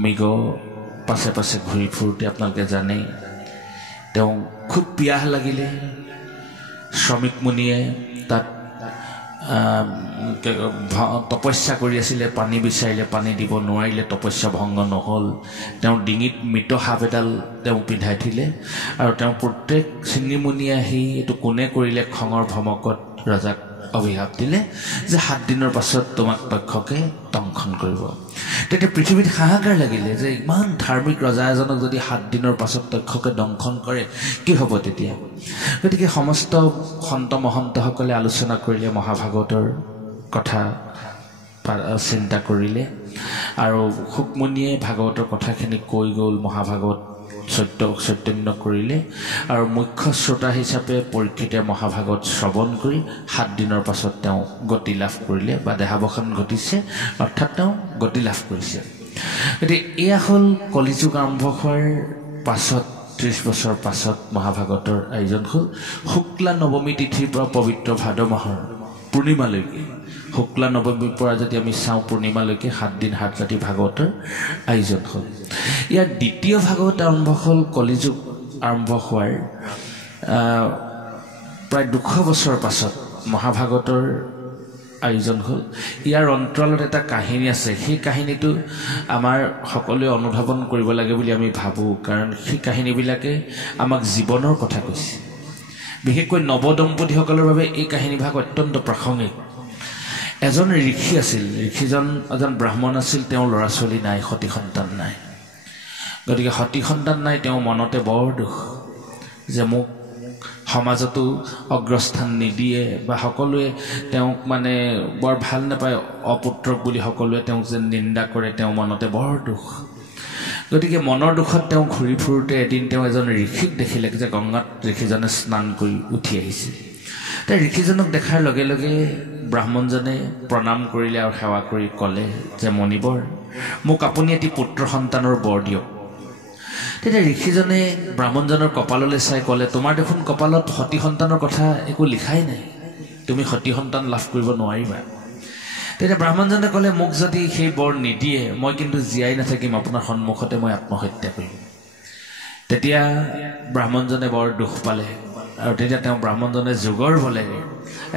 মৃগ পাছে পাছে ঘূৰি ফুৰোঁতে আপোনালোকে জানে তেওঁ খুব পিয়াহ লাগিলে শ্ৰমিক মুনিয়ে তাত তপস্যা কৰি আছিলে পানী বিচাৰিলে পানী দিব নোৱাৰিলে তপস্যা ভংগ নহ'ল তেওঁৰ ডিঙিত মৃত সাপ এডাল তেওঁ পিন্ধাই দিলে আৰু তেওঁ প্ৰত্যেক চিঙিমুনিয়ে আহি এইটো কোনে কৰিলে খঙৰ ভমকত ৰজাক অভিশাপ দিলে যে 7 দিনৰ পাছত তোমাক তক্ষকে দংশন কৰিব তেতিয়া পৃথিৱীত হাহাকাৰ লাগিলে যে ইমান ধাৰ্মিক ৰজা এজনক যদি 7 দিনৰ পাছত তক্ষকে দংশন কৰে কি হ'ব তেতিয়া গতিকে সমস্ত সন্ত মহন্তসকলে আলোচনা কৰিলে মহাভাগৱতৰ কথা চিন্তা কৰিলে আৰু শুকমুনিয়ে ভাগৱতৰ কথাখিনি কৈ গ'ল মহাভাগৱত চৈতন্য কৰিলে আৰু মুখ্য শ্ৰোতা হিচাপে পৰীক্ষিতে মহাভাগৱত শ্ৰৱণ কৰি 7 দিনৰ পাছত তেওঁ গতি লাভ কৰিলে বা দেহাৱসান ঘটিছে অৰ্থাৎ তেওঁ গতি লাভ কৰিছে গতিকে এয়া হ'ল কলিযুগ আৰম্ভ হোৱাৰ পাছত 30 বছৰ পাছত মহাভাগৱতৰ আয়োজন হ'ল শুক্লা নৱমী তিথিৰ পৰা পবিত্ৰ ভাদ মাহৰ পূৰ্ণিমালৈকে শুক্লা নৱমীৰ পৰা যদি আমি চাওঁ পূৰ্ণিমালৈকে 7 দিন 7 ৰাতি ভাগৱতৰ আয়োজন হ'ল ইয়াৰ দ্বিতীয় ভাগৱত আৰম্ভ হ'ল কলিযুগ আৰম্ভ হোৱাৰ প্ৰায় 200 বছৰ পাছত মহাভাগৱতৰ আয়োজন হ'ল ইয়াৰ অন্তৰালত এটা কাহিনী আছে সেই কাহিনীটো আমাৰ সকলোৱে অনুধাৱন কৰিব লাগে বুলি আমি ভাবোঁ কাৰণ সেই কাহিনীবিলাকে আমাক জীৱনৰ কথা কৈছে বিশেষকৈ নৱদম্পতীসকলৰ বাবে এই কাহিনীভাগ অত্যন্ত প্ৰাসংগিক এজন ঋষি আছিল ঋষিজন এজন ব্ৰাহ্মণ আছিল তেওঁৰ ল'ৰা ছোৱালী নাই সতি সন্তান নাই গতিকে সতি সন্তান নাই তেওঁ মনতে বৰ দুখ যে মোক সমাজতো অগ্ৰস্থান নিদিয়ে বা সকলোৱে তেওঁক মানে বৰ ভাল নাপায় অপুত্ৰক বুলি সকলোৱে তেওঁক যে নিন্দা কৰে তেওঁ মনতে বৰ দুখ গতিকে মনৰ দুখত তেওঁ ঘূৰি ফুৰোঁতে এদিন তেওঁ এজন ঋষিক দেখিলে যে গংগাত ঋষিজনে স্নান কৰি উঠি আহিছে তাই ঋষিজনক দেখাৰ লগে লগে ব্ৰাহ্মণজনে প্ৰণাম কৰিলে আৰু সেৱা কৰি ক'লে যে মণিবৰ মোক আপুনি এটি পুত্ৰ সন্তানৰ বৰ দিয়ক তেতিয়া ঋষিজনে ব্ৰাহ্মণজনৰ কপাললৈ চাই ক'লে তোমাৰ দেখোন কপালত সতি সন্তানৰ কথা একো লিখাই নাই তুমি সতি সন্তান লাভ কৰিব নোৱাৰিবা তেতিয়া ব্ৰাহ্মণজনে ক'লে মোক যদি সেই বৰ নিদিয়ে মই কিন্তু জীয়াই নাথাকিম আপোনাৰ সন্মুখতে মই আত্মহত্যা কৰিম তেতিয়া ব্ৰাহ্মণজনে বৰ দুখ পালে আৰু তেতিয়া তেওঁ ব্ৰাহ্মণজনে যোগৰ বলে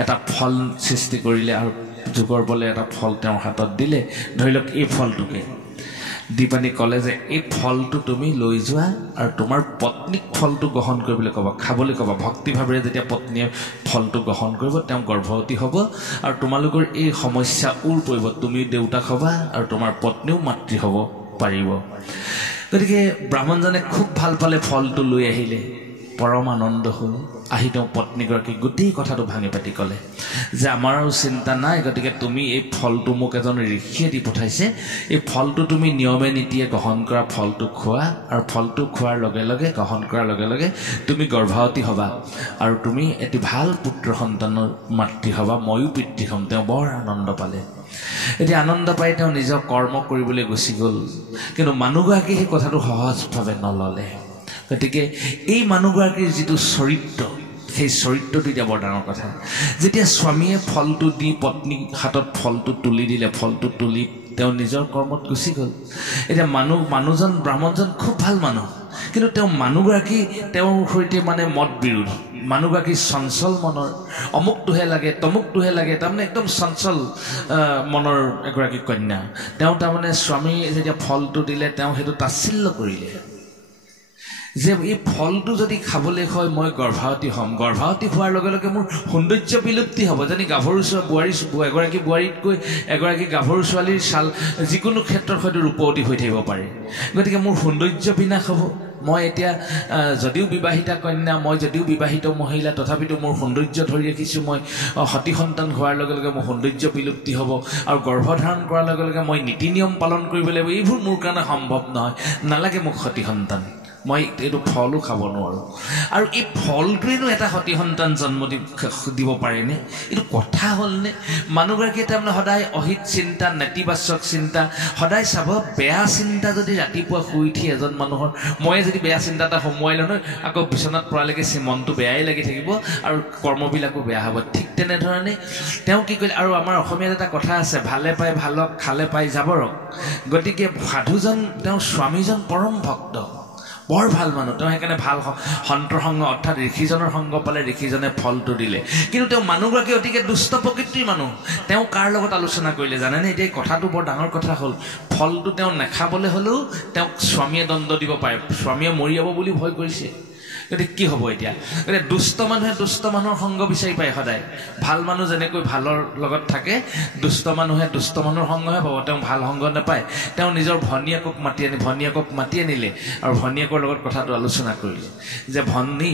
এটা ফল সৃষ্টি কৰিলে আৰু যোগৰ বলে এটা ফল তেওঁৰ হাতত দিলে ধৰি লওক এই ফলটোকে দি পানি ক'লে যে এই ফলটো তুমি লৈ যোৱা আৰু তোমাৰ পত্নীক ফলটো গ্ৰহণ কৰিবলৈ ক'বা খাবলৈ ক'বা ভক্তিভাৱেৰে যেতিয়া পত্নীয়ে ফলটো গ্ৰহণ কৰিব তেওঁ গৰ্ভৱতী হ'ব আৰু তোমালোকৰ এই সমস্যা পৰিব তুমি দেউতাক হ'বা আৰু তোমাৰ পত্নীও মাতৃ হ'ব পাৰিব গতিকে ব্ৰাহ্মণজনে খুব ভাল পালে ফলটো লৈ আহিলে পৰম আনন্দ হ'ল আহি তেওঁ পত্নীগৰাকী গোটেই কথাটো ভাঙি পাতি ক'লে যে আমাৰো চিন্তা নাই গতিকে তুমি এই ফলটো মোক এজন ঋষিয়ে দি পঠাইছে এই ফলটো তুমি নিয়মে নীতিয়ে গ্ৰহণ কৰা ফলটো খোৱা আৰু ফলটো খোৱাৰ লগে লগে গ্ৰহণ কৰাৰ লগে লগে তুমি গৰ্ভৱতী হ'বা আৰু তুমি এটি ভাল পুত্ৰ সন্তানৰ মাতৃ হ'বা ময়ো পিতৃ হ'ম তেওঁ বৰ আনন্দ পালে এতিয়া আনন্দ পাই তেওঁ নিজৰ কৰ্ম কৰিবলৈ গুচি গ'ল কিন্তু মানুহগৰাকী সেই কথাটো সহজভাৱে নল'লে গতিকে এই মানুহগৰাকীৰ যিটো চৰিত্ৰ সেই চৰিত্ৰটো এতিয়া বৰ ডাঙৰ কথা যেতিয়া স্বামীয়ে ফলটো দি পত্নীৰ হাতত ফলটো তুলি দিলে ফলটো তুলি তেওঁ নিজৰ কৰ্মত গুচি গ'ল এতিয়া মানুহজন ব্ৰাহ্মণজন খুব ভাল মানুহ কিন্তু তেওঁ মানুহগৰাকী তেওঁৰ সৈতে মানে মত বিৰোধ মানুহগৰাকী চঞ্চল মনৰ অমুকটোহে লাগে তমুকটোহে লাগে তাৰমানে একদম চঞ্চল মনৰ এগৰাকী কন্যা তেওঁ তাৰমানে স্বামী যেতিয়া ফলটো দিলে তেওঁ সেইটো তাচ্ছিল্য কৰিলে যে এই ফলটো যদি খাবলৈ হয় মই গৰ্ভৱতী হ'ম গৰ্ভৱতী হোৱাৰ লগে লগে মোৰ সৌন্দৰ্য বিলুপ্তি হ'ব যেনে গাভৰু এগৰাকী বোৱাৰীতকৈ এগৰাকী গাভৰু ছোৱালীৰ ছাল যিকোনো ক্ষেত্ৰত হয়তো ৰূপৱতী হৈ থাকিব পাৰে গতিকে মোৰ সৌন্দৰ্য বিনাশ হ'ব মই এতিয়া যদিও বিবাহিতা কন্যা মই যদিও বিবাহিত মহিলা তথাপিতো মোৰ সৌন্দৰ্য ধৰি ৰাখিছোঁ মই সতি সন্তান হোৱাৰ লগে লগে মোৰ সৌন্দৰ্য বিলুপ্তি হ'ব আৰু গৰ্ভধাৰণ কৰাৰ লগে লগে মই নীতি নিয়ম পালন কৰিব লাগিব এইবোৰ মোৰ কাৰণে সম্ভৱ নহয় নালাগে মোক সতি সন্তান মই এইটো ফলো খাব নোৱাৰোঁ আৰু এই ফলটোৱেনো এটা সতি সন্তান জন্ম দিব পাৰেনে এইটো কথা হ'লনে মানুহগৰাকীয়ে তাৰমানে সদায় অহিত চিন্তা নেতিবাচক চিন্তা সদায় চাব বেয়া চিন্তা যদি ৰাতিপুৱা শুই উঠি এজন মানুহৰ মই যদি বেয়া চিন্তা এটা সোমোৱাই লওঁ আকৌ বিচনাত পৰালৈকে মনটো বেয়াই লাগি থাকিব আৰু কৰ্মবিলাকো বেয়া হ'ব ঠিক তেনেধৰণে তেওঁ কি কৰিলে আৰু আমাৰ অসমীয়াত এটা কথা আছে ভালে পাই ভালক খালে পাই যাবৰক গতিকে সাধুজন তেওঁৰ স্বামীজন পৰম ভক্ত বৰ ভাল মানুহ তেওঁ সেইকাৰণে ভাল সন্তৰ সংগ অৰ্থাৎ ঋষিজনৰ সংগ পালে ঋষিজনে ফলটো দিলে কিন্তু তেওঁ মানুহগৰাকী অতিকে দুষ্ট প্ৰকৃতিৰ মানুহ তেওঁ কাৰ লগত আলোচনা কৰিলে জানেনে এতিয়া কথাটো বৰ ডাঙৰ কথা হ'ল ফলটো তেওঁ নাখাবলৈ হ'লেও তেওঁক স্বামীয়ে দণ্ড দিব পাৰে স্বামীয়ে মৰি যাব বুলি ভয় কৰিছে গতিকে কি হ'ব এতিয়া গতিকে দুষ্ট মানুহে দুষ্ট মানুহৰ সংগ বিচাৰি পায় সদায় ভাল মানুহ যেনেকৈ ভালৰ লগত থাকে দুষ্ট মানুহে দুষ্ট মানুহৰ সংগহে পাব তেওঁ ভাল সংগ নাপায় তেওঁ নিজৰ ভনীয়েকক মাতি আনিলে আৰু ভনীয়েকৰ লগত কথাটো আলোচনা কৰিলে যে ভনী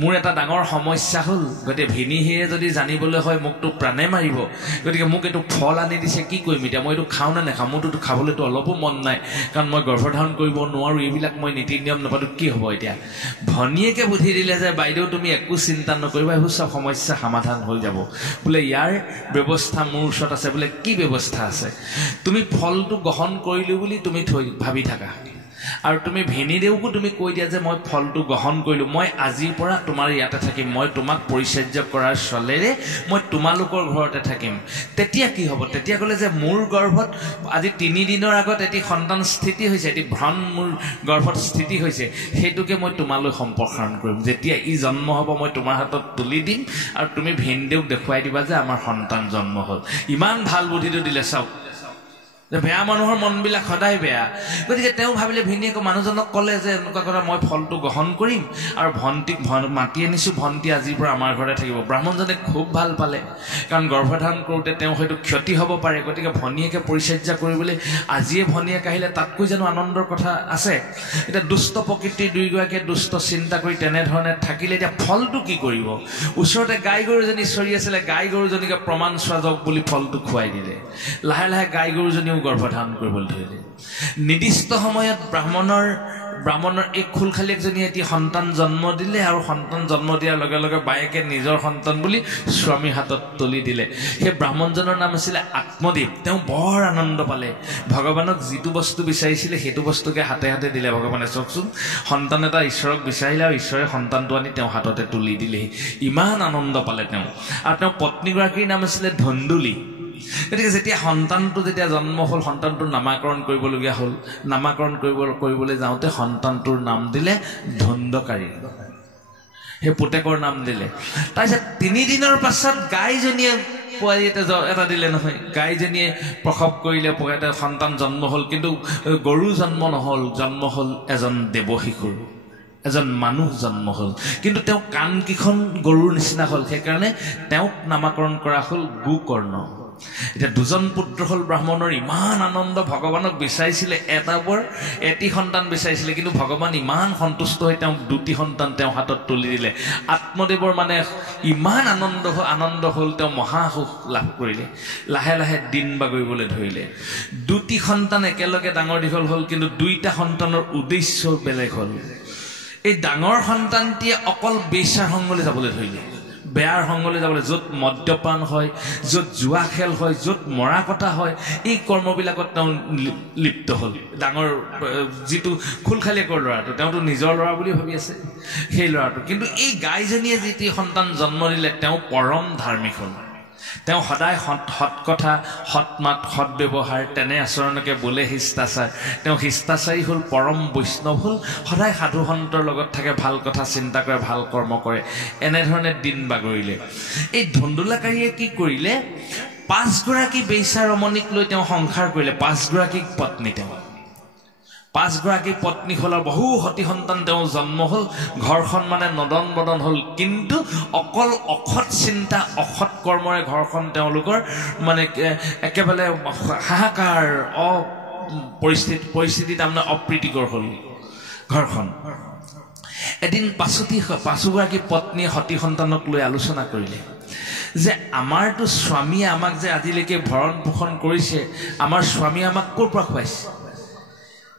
মোৰ এটা ডাঙৰ সমস্যা হ'ল গতিকে ভিনীহিয়ে যদি জানিবলৈ হয় মোকতো প্ৰাণে মাৰিব গতিকে মোক এইটো ফল আনি দিছে কি কৰিম এতিয়া মই এইটো খাওঁ নে নাখাওঁ মোৰতো খাবলৈতো অলপো মন নাই কাৰণ মই গৰ্ভধাৰণ কৰিব নোৱাৰোঁ এইবিলাক মই নীতি নিয়ম নাপাতো কি হ'ব এতিয়া ভনীয়েকে বুদ্ধি দিলে যে বাইদেউ তুমি একো চিন্তা নকৰিবা এইবোৰ চব সমস্যা সমাধান হৈ যাব বোলে ইয়াৰ ব্যৱস্থা মোৰ ওচৰত আছে বোলে কি ব্যৱস্থা আছে তুমি ফলটো গ্ৰহণ কৰিলো বুলি তুমি ভাবি থাকা আৰু তুমি ভিনীদেউকো তুমি কৈ দিয়া যে মই ফলটো গ্ৰহণ কৰিলোঁ মই আজিৰ পৰা তোমাৰ ইয়াতে থাকিম মই তোমাক পৰিচৰ্য কৰাৰ চলেৰে মই তোমালোকৰ ঘৰতে থাকিম তেতিয়া কি হ'ব তেতিয়া ক'লে যে মোৰ গৰ্ভত আজি 3 দিনৰ আগত এটি সন্তান স্থিতি হৈছে এটি ভ্ৰণ মোৰ গৰ্ভত স্থিতি হৈছে সেইটোকে মই তোমালৈ সম্প্ৰসাৰণ কৰিম যেতিয়া ই জন্ম হ'ব মই তোমাৰ হাতত তুলি দিম আৰু তুমি ভিনদেউক দেখুৱাই দিবা যে আমাৰ সন্তান জন্ম হ'ল ইমান ভাল বুদ্ধিটো দিলে চাওক বেয়া মানুহৰ মনবিলাক সদায় বেয়া গতিকে তেওঁ ভাবিলে ভিনীয়েকে মানুহজনক ক'লে যে এনেকুৱা কথা মই ফলটো গ্ৰহণ কৰিম আৰু ভণ্টিক মাতি আনিছোঁ ভণ্টি আজিৰ পৰা আমাৰ ঘৰতে থাকিব ব্ৰাহ্মণজনে খুব ভাল পালে কাৰণ গৰ্ভধাৰণ কৰোঁতে তেওঁ হয়তো ক্ষতি হ'ব পাৰে গতিকে ভনীয়েকে পৰিচৰ্য কৰিবলৈ আজিয়ে ভনীয়েক আহিলে তাতকৈ জানো আনন্দৰ কথা আছে এতিয়া দুষ্ট প্ৰকৃতিৰ দুয়োগৰাকীয়ে দুষ্ট চিন্তা কৰি তেনেধৰণে থাকিলে এতিয়া ফলটো কি কৰিব ওচৰতে গাই গৰুজনী চৰি আছিলে গাই গৰুজনীকে প্ৰমাণ চোৱা যাওক বুলি ফলটো খুৱাই দিলে লাহে লাহে গাই গৰুজনীও গৰ্ভধাৰণ কৰিবলৈ ধৰিলে নিৰ্দিষ্ট সময়ত ব্ৰাহ্মণৰ এই খুলখালীয়েকজনীয়ে এটি সন্তান জন্ম দিলে আৰু সন্তান জন্ম দিয়াৰ লগে লগে বায়েকে নিজৰ সন্তান বুলি স্বামীৰ হাতত তুলি দিলে সেই ব্ৰাহ্মণজনৰ নাম আছিলে আত্মদেৱ তেওঁ বৰ আনন্দ পালে ভগৱানক যিটো বস্তু বিচাৰিছিলে সেইটো বস্তুকে হাতে হাতে দিলে ভগৱানে চাওকচোন সন্তান এটা ঈশ্বৰক বিচাৰিলে আৰু ঈশ্বৰে সন্তানটো আনি তেওঁ হাততে তুলি দিলেহি ইমান আনন্দ পালে তেওঁ আৰু তেওঁ পত্নীগৰাকীৰ নাম আছিলে ধুন্দুলি গতিকে যেতিয়া সন্তানটো যেতিয়া জন্ম হ'ল সন্তানটোৰ নামাকৰণ কৰিবলগীয়া হ'ল নামাকৰণ কৰিবলৈ যাওঁতে সন্তানটোৰ নাম দিলে ধুন্দকাৰী সেই পুতেকৰ নাম দিলে তাৰপিছত 3 দিনৰ পাছত গাইজনীয়ে পোৱালি এটা দিলে নহয় গাইজনীয়ে প্ৰসৱ কৰিলে এটা সন্তান জন্ম হ'ল কিন্তু গৰু জন্ম নহ'ল জন্ম হ'ল এজন দেৱশিশুৰ এজন মানুহ জন্ম হ'ল কিন্তু তেওঁ কাণকেইখন গৰুৰ নিচিনা হ'ল সেইকাৰণে তেওঁক নামাকৰণ কৰা হ'ল গোকৰ্ণ এতিয়া 2জন পুত্ৰ হ'ল ব্ৰাহ্মণৰ ইমান আনন্দ ভগৱানক বিচাৰিছিলে এটি সন্তান বিচাৰিছিলে কিন্তু ভগৱান ইমান সন্তুষ্ট হৈ তেওঁক 2টি সন্তান তেওঁ হাতত তুলি দিলে আত্মদেৱৰ মানে ইমান আনন্দ হ'ল তেওঁ মহাসুখ লাভ কৰিলে লাহে লাহে দিন বাগৰিবলৈ ধৰিলে 2টি সন্তান একেলগে ডাঙৰ দীঘল হ'ল কিন্তু 2টা সন্তানৰ উদ্দেশ্য বেলেগ হ'ল এই ডাঙৰ সন্তানটিয়ে অকল বেশ্যাৰ সংগলৈ যাবলৈ ধৰিলে বেয়াৰ সংগলৈ যাবলৈ য'ত মদ্যপান হয় য'ত জুৱা খেল হয় য'ত মৰা কটা হয় এই কৰ্মবিলাকত তেওঁ লিপ্ত হ'ল ডাঙৰ যিটো খুলখালীয়েকৰ ল'ৰাটো তেওঁতো নিজৰ ল'ৰা বুলি ভাবি আছে সেই ল'ৰাটো কিন্তু এই গাইজনীয়ে যিটি সন্তান জন্ম দিলে তেওঁ পৰম ধাৰ্মিক হ'ল তেওঁ সদায় সৎ কথা সৎ মাত সৎ ব্যৱহাৰ তেনে আচৰণকে বোলে শিষ্টাচাৰ তেওঁ শিষ্টাচাৰী হ'ল পৰম বৈষ্ণৱ হ'ল সদায় সাধু সন্তৰ লগত থাকে ভাল কথা চিন্তা কৰে ভাল কৰ্ম কৰে এনেধৰণে দিন বাগৰিলে এই ধুন্দুলাকাৰীয়ে কি কৰিলে 5গৰাকী বেশ্যা ৰমণীক লৈ তেওঁ সংসাৰ কৰিলে 5গৰাকী পত্নী তেওঁ 5গৰাকী পত্নী হ'ল বহু সতি সন্তান তেওঁ জন্ম হ'ল ঘৰখন মানে নদন বদন হ'ল কিন্তু অকল অসৎ চিন্তা অসৎ কৰ্মৰে ঘৰখন তেওঁলোকৰ মানে একেবাৰে হাহাকাৰ পৰিস্থিতি তাৰমানে অপ্ৰীতিকৰ হ'ল ঘৰখন এদিন 5গৰাকী পত্নীয়ে সতি সন্তানক লৈ আলোচনা কৰিলে যে আমাৰতো স্বামীয়ে আমাক যে আজিলৈকে ভৰণ পোষণ কৰিছে আমাৰ স্বামীয়ে আমাক ক'ৰ পৰা খুৱাইছে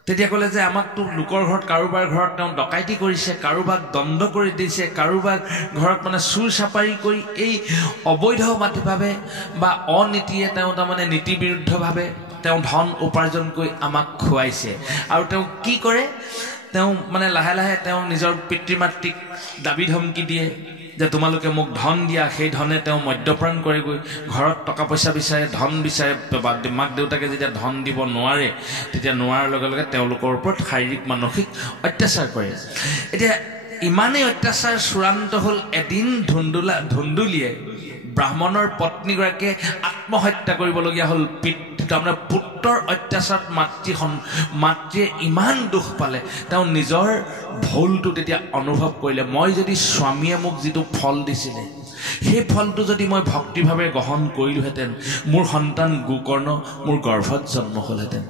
তেতিয়া ক'লে যে আমাকতো লোকৰ ঘৰত কাৰোবাৰ ঘৰত তেওঁ ডকাইতি কৰিছে কাৰোবাক দণ্ড কৰি দিছে কাৰোবাক ঘৰত মানে চুৰ চাপাৰি কৰি এই অবৈধভাৱে বা অনীতিয়ে তেওঁ তাৰমানে নীতি বিৰুদ্ধভাৱে তেওঁ ধন উপাৰ্জন কৰি আমাক খুৱাইছে আৰু তেওঁ কি কৰে তেওঁ মানে লাহে লাহে তেওঁ নিজৰ পিতৃ মাতৃক দাবী ধমকি দিয়ে যে তোমালোকে মোক ধন দিয়া সেই ধনে তেওঁ মদ্যপান কৰেগৈ ঘৰত টকা পইচা বিচাৰে ধন বিচাৰে মাক দেউতাকে যেতিয়া ধন দিব নোৱাৰে তেতিয়া নোৱাৰাৰ লগে লগে তেওঁলোকৰ ওপৰত শাৰীৰিক মানসিক অত্যাচাৰ কৰে এতিয়া ইমানেই অত্যাচাৰ চূড়ান্ত হ'ল এদিন ধুন্দুলিয়ে ব্ৰাহ্মণৰ পত্নীগৰাকীয়ে আত্মহত্যা কৰিবলগীয়া হ'ল তাৰমানে পুত্ৰৰ অত্যাচাৰত মাতৃয়ে ইমান দুখ পালে তেওঁ নিজৰ ভুলটো তেতিয়া অনুভৱ কৰিলে মই যদি স্বামীয়ে মোক যিটো ফল দিছিলে সেই ফলটো যদি মই ভক্তিভাৱে গ্ৰহণ কৰিলোহেঁতেন মোৰ সন্তান গোকৰ্ণ মোৰ গৰ্ভত জন্ম হ'লহেঁতেন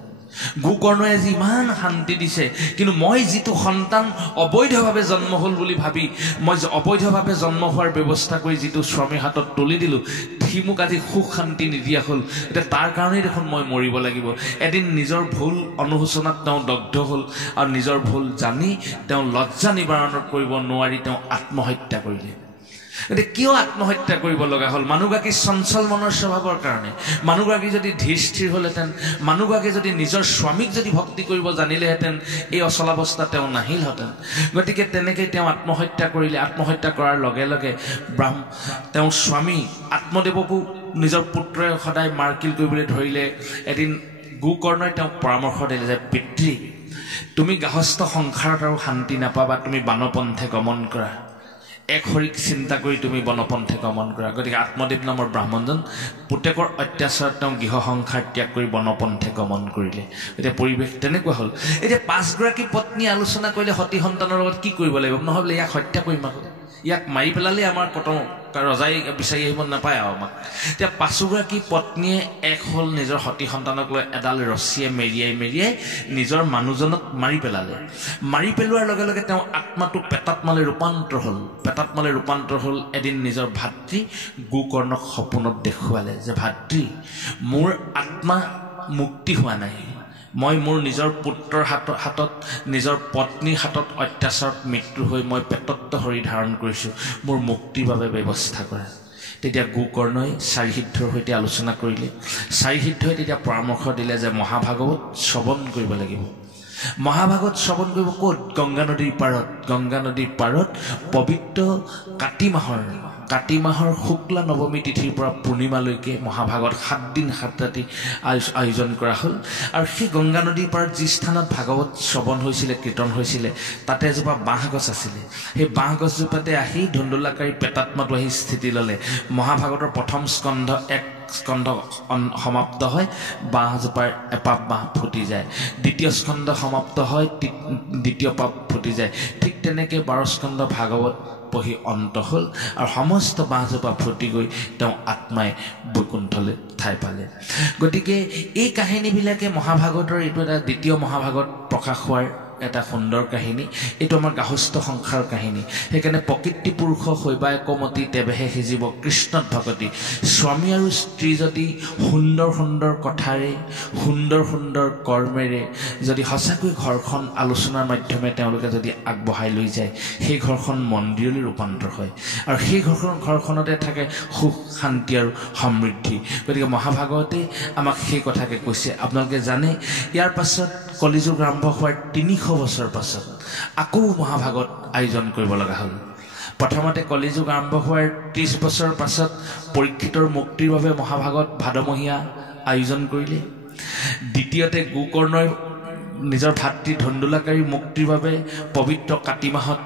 গোকৰ্ণই আজি ইমান শান্তি দিছে কিন্তু মই যিটো সন্তান অবৈধভাৱে জন্ম হ'ল বুলি ভাবি মই অবৈধভাৱে জন্ম হোৱাৰ ব্যৱস্থা কৰি যিটো স্বামীৰ হাতত তুলি দিলোঁ সি মোক আজি সুখ শান্তি নিদিয়া হ'ল এতিয়া তাৰ কাৰণেই দেখোন মই মৰিব লাগিব এদিন নিজৰ ভুল অনুশোচনাত তেওঁ দগ্ধ হ'ল আৰু নিজৰ ভুল জানি তেওঁ লজ্জা নিবাৰণ কৰিব নোৱাৰি তেওঁ আত্মহত্যা কৰিলে এতিয়া কিয় আত্মহত্যা কৰিব লগা হ'ল মানুহগৰাকী চঞ্চল মনৰ স্বভাৱৰ কাৰণে মানুহগৰাকী যদি ধীৰ স্থিৰ হ'লহেঁতেন মানুহগৰাকী যদি নিজৰ স্বামীক যদি ভক্তি কৰিব জানিলেহেঁতেন এই অচলাৱস্থা তেওঁ নাহিলহেঁতেন গতিকে তেনেকৈ তেওঁ আত্মহত্যা কৰিলে আত্মহত্যা কৰাৰ লগে লগে তেওঁৰ স্বামী আত্মদেৱকো নিজৰ পুত্ৰই সদায় মাৰকিল কৰিবলৈ ধৰিলে এদিন গোকৰ্ণই তেওঁক পৰামৰ্শ দিলে যে পিতৃ তুমি গাহস্থ সংসাৰত আৰু শান্তি নাপাবা তুমি বানপন্থে গমন কৰা এক হৰিক চিন্তা কৰি তুমি বনপন্থে গমন কৰা গতিকে আত্মদেৱ নামৰ ব্ৰাহ্মণজন পুতেকৰ অত্যাচাৰত তেওঁ গৃহ সংসাৰ ত্যাগ কৰি বনপন্থে গমন কৰিলে এতিয়া পৰিৱেশ তেনেকুৱা হ'ল এতিয়া 5গৰাকী পত্নী আলোচনা কৰিলে সতী সন্তানৰ লগত কি কৰিব লাগিব নহ'লে ইয়াক হত্যা কৰিম আকৌ ইয়াক মাৰি পেলালে আমাৰ কটং ৰজাই বিচাৰি আহিব নাপায় আৰু আমাক এতিয়া 5গৰাকী পত্নীয়ে এক হ'ল নিজৰ সতী সন্তানক লৈ এডাল ৰছীয়ে মেৰিয়াই নিজৰ মানুহজনক মাৰি পেলালে মাৰি পেলোৱাৰ লগে লগে তেওঁ আত্মাটো পেটাত্মালৈ ৰূপান্তৰ হ'ল এদিন নিজৰ ভাতৃ গোকৰ্ণক সপোনত দেখুৱালে যে ভাতৃ মোৰ আত্মা মুক্তি হোৱা নাই মই মোৰ নিজৰ পুত্ৰৰ হাতত নিজৰ পত্নীৰ হাতত অত্যাচাৰত মৃত্যু হৈ মই পেটত্ব শৰীৰ ধাৰণ কৰিছোঁ মোৰ মুক্তিৰ বাবে ব্যৱস্থা কৰা তেতিয়া গোকৰ্ণই চাৰিসিদ্ধৰ সৈতে আলোচনা কৰিলে চাৰিসিদ্ধই তেতিয়া পৰামৰ্শ দিলে যে মহাভাগৱত শ্ৰৱণ কৰিব লাগিব মহাভাগৱত শ্ৰৱণ কৰিব ক'ত গংগা নদীৰ পাৰত পবিত্ৰ কাতি মাহৰ শুক্লা নৱমী তিথিৰ পৰা পূৰ্ণিমালৈকে মহাভাগৱত 7 দিন 7 ৰাতি আয়োজন কৰা হ'ল আৰু সেই গংগা নদীৰ পাৰত যি স্থানত ভাগৱত শ্ৰৱণ হৈছিলে কীৰ্তন হৈছিলে তাতে এজোপা বাঁহগছ আছিলে সেই বাঁহগছজোপাতে আহি ধুন্দুলাকাৰী পেটাত্মাটো আহি স্থিতি ল'লে মহাভাগৱতৰ প্ৰথম স্কন্ধ স্কন্ধ সমাপ্ত হয় বাঁহজোপাৰ এপাপ বাঁহ ফুটি যায় দ্বিতীয় স্কন্ধ সমাপ্ত হয় দ্বিতীয় পাপ ফুটি যায় ঠিক তেনেকৈ 12 স্কন্ধ ভাগৱত পঢ়ি অন্ত হ'ল আৰু সমস্ত বাঁহজোপা ফুটি গৈ তেওঁ আত্মাই বৈকুণ্ঠলৈ ঠাই পালে গতিকে এই কাহিনীবিলাকে মহাভাগৱতৰ এইটো এটা দ্বিতীয় মহাভাগৱত প্ৰকাশ হোৱাৰ এটা সুন্দৰ কাহিনী এইটো আমাৰ গাহস্থ সংসাৰৰ কাহিনী সেইকাৰণে প্ৰকৃতি পুৰুষ শৈবায় কমতি তেৱেহে সিজিব কৃষ্ণত ভকতি স্বামী আৰু স্ত্ৰী যদি সুন্দৰ কথাৰে সুন্দৰ কৰ্মেৰে যদি সঁচাকৈ ঘৰখন আলোচনাৰ মাধ্যমে তেওঁলোকে যদি আগবঢ়াই লৈ যায় সেই ঘৰখন মন্দিৰলৈ ৰূপান্তৰ হয় আৰু সেই ঘৰখনতে থাকে সুখ শান্তি আৰু সমৃদ্ধি গতিকে মহাভাগৱতে আমাক সেই কথাকে কৈছে আপোনালোকে জানে ইয়াৰ পাছত কলিযুগ আৰম্ভ হোৱাৰ 300 বছৰ পাছত আকৌ মহাভাগৱত আয়োজন কৰিব লগা হ'ল প্ৰথমতে কলিযুগ আৰম্ভ হোৱাৰ 30 বছৰ পাছত পৰীক্ষিতৰ মুক্তিৰ বাবে মহাভাগৱত ভাদমহীয়া আয়োজন কৰিলে দ্বিতীয়তে গোকৰ্ণই নিজৰ ভাতৃ ধুন্দুলাকাৰী মুক্তিৰ বাবে পবিত্ৰ কাতি মাহত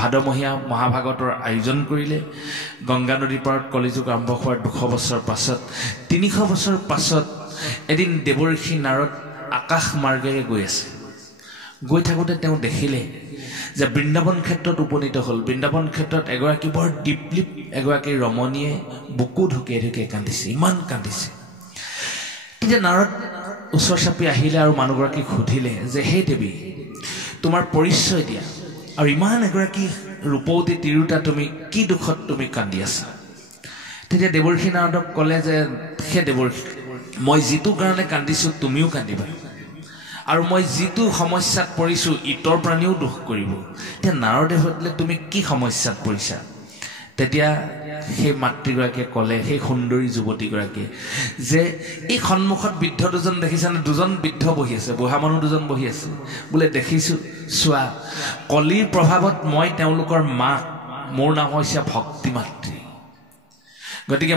ভাদমহীয়া মহাভাগৱতৰ আয়োজন কৰিলে গংগা নদীৰ পাৰত কলিযুগ আৰম্ভ হোৱাৰ 200 বছৰ পাছত 300 বছৰ পাছত এদিন দেৱৰ্ষি নাৰদ আকাশ মাৰ্গেৰে গৈ থাকোঁতে তেওঁ দেখিলে যে বৃন্দাবন ক্ষেত্ৰত উপনীত হ'ল বৃন্দাবন ক্ষেত্ৰত এগৰাকী বৰ দীপলিপ এগৰাকী ৰমণীয়ে বুকু ঢুকিয়াই কান্দিছে ইমান কান্দিছে তেতিয়া নাৰদ ওচৰ চাপি আহিলে আৰু মানুহগৰাকীক সুধিলে যে হে দেৱী তোমাৰ পৰিচয় দিয়া আৰু ইমান এগৰাকী ৰূপৱতী তিৰোতা তুমি কি দুখত তুমি কান্দি আছা তেতিয়া দেৱৰ্ষি নাৰদক ক'লে যে হে দেৱৰ্ষি মই যিটো কাৰণে কান্দিছোঁ তুমিও কান্দিবা আৰু মই যিটো সমস্যাত পৰিছোঁ ইতৰ প্ৰাণীও দুখ কৰিব এতিয়া নাৰদে সুধিলে তুমি কি সমস্যাত পৰিছা তেতিয়া সেই মাতৃগৰাকীয়ে ক'লে সেই সুন্দৰী যুৱতীগৰাকীয়ে যে এই সন্মুখত বৃদ্ধ দুজন দেখিছানে দুজন বৃদ্ধ বহি আছে বুঢ়া মানুহ দুজন বহি আছে বোলে দেখিছোঁ চোৱা কলিৰ প্ৰভাৱত মই তেওঁলোকৰ মাক মোৰ নাম হৈছে ভক্তি মাতৃ গতিকে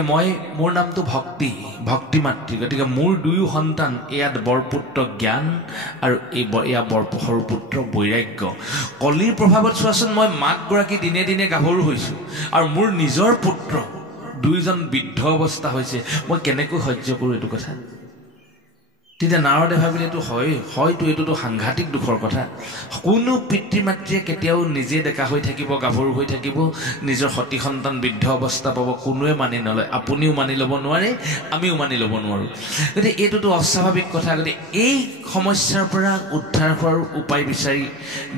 মোৰ নামটো ভক্তি মাতৃ গতিকে মোৰ দুয়ো সন্তান ইয়াত বৰপুত্ৰ জ্ঞান আৰু এয়া সৰু পুত্ৰ বৈৰাগ্য কলিৰ প্ৰভাৱত চোৱাচোন মই মাকগৰাকী দিনে গাভৰু হৈছোঁ আৰু মোৰ নিজৰ পুত্ৰ দুইজন বৃদ্ধ অৱস্থা হৈছে মই কেনেকৈ সহ্য কৰোঁ এইটো কথা তেতিয়া নাৰদে ভাবিলে এইটো হয়তো এইটোতো সাংঘাতিক দুখৰ কথা কোনো পিতৃ মাতৃয়ে কেতিয়াও নিজে ডেকা হৈ থাকিব গাভৰু হৈ থাকিব নিজৰ সতি সন্তান বৃদ্ধ অৱস্থা পাব কোনোৱে মানি নলয় আপুনিও মানি ল'ব নোৱাৰে আমিও মানি ল'ব নোৱাৰোঁ গতিকে এইটোতো অস্বাভাৱিক কথা গতিকে এই সমস্যাৰ পৰা উদ্ধাৰ হোৱাৰ উপায় বিচাৰি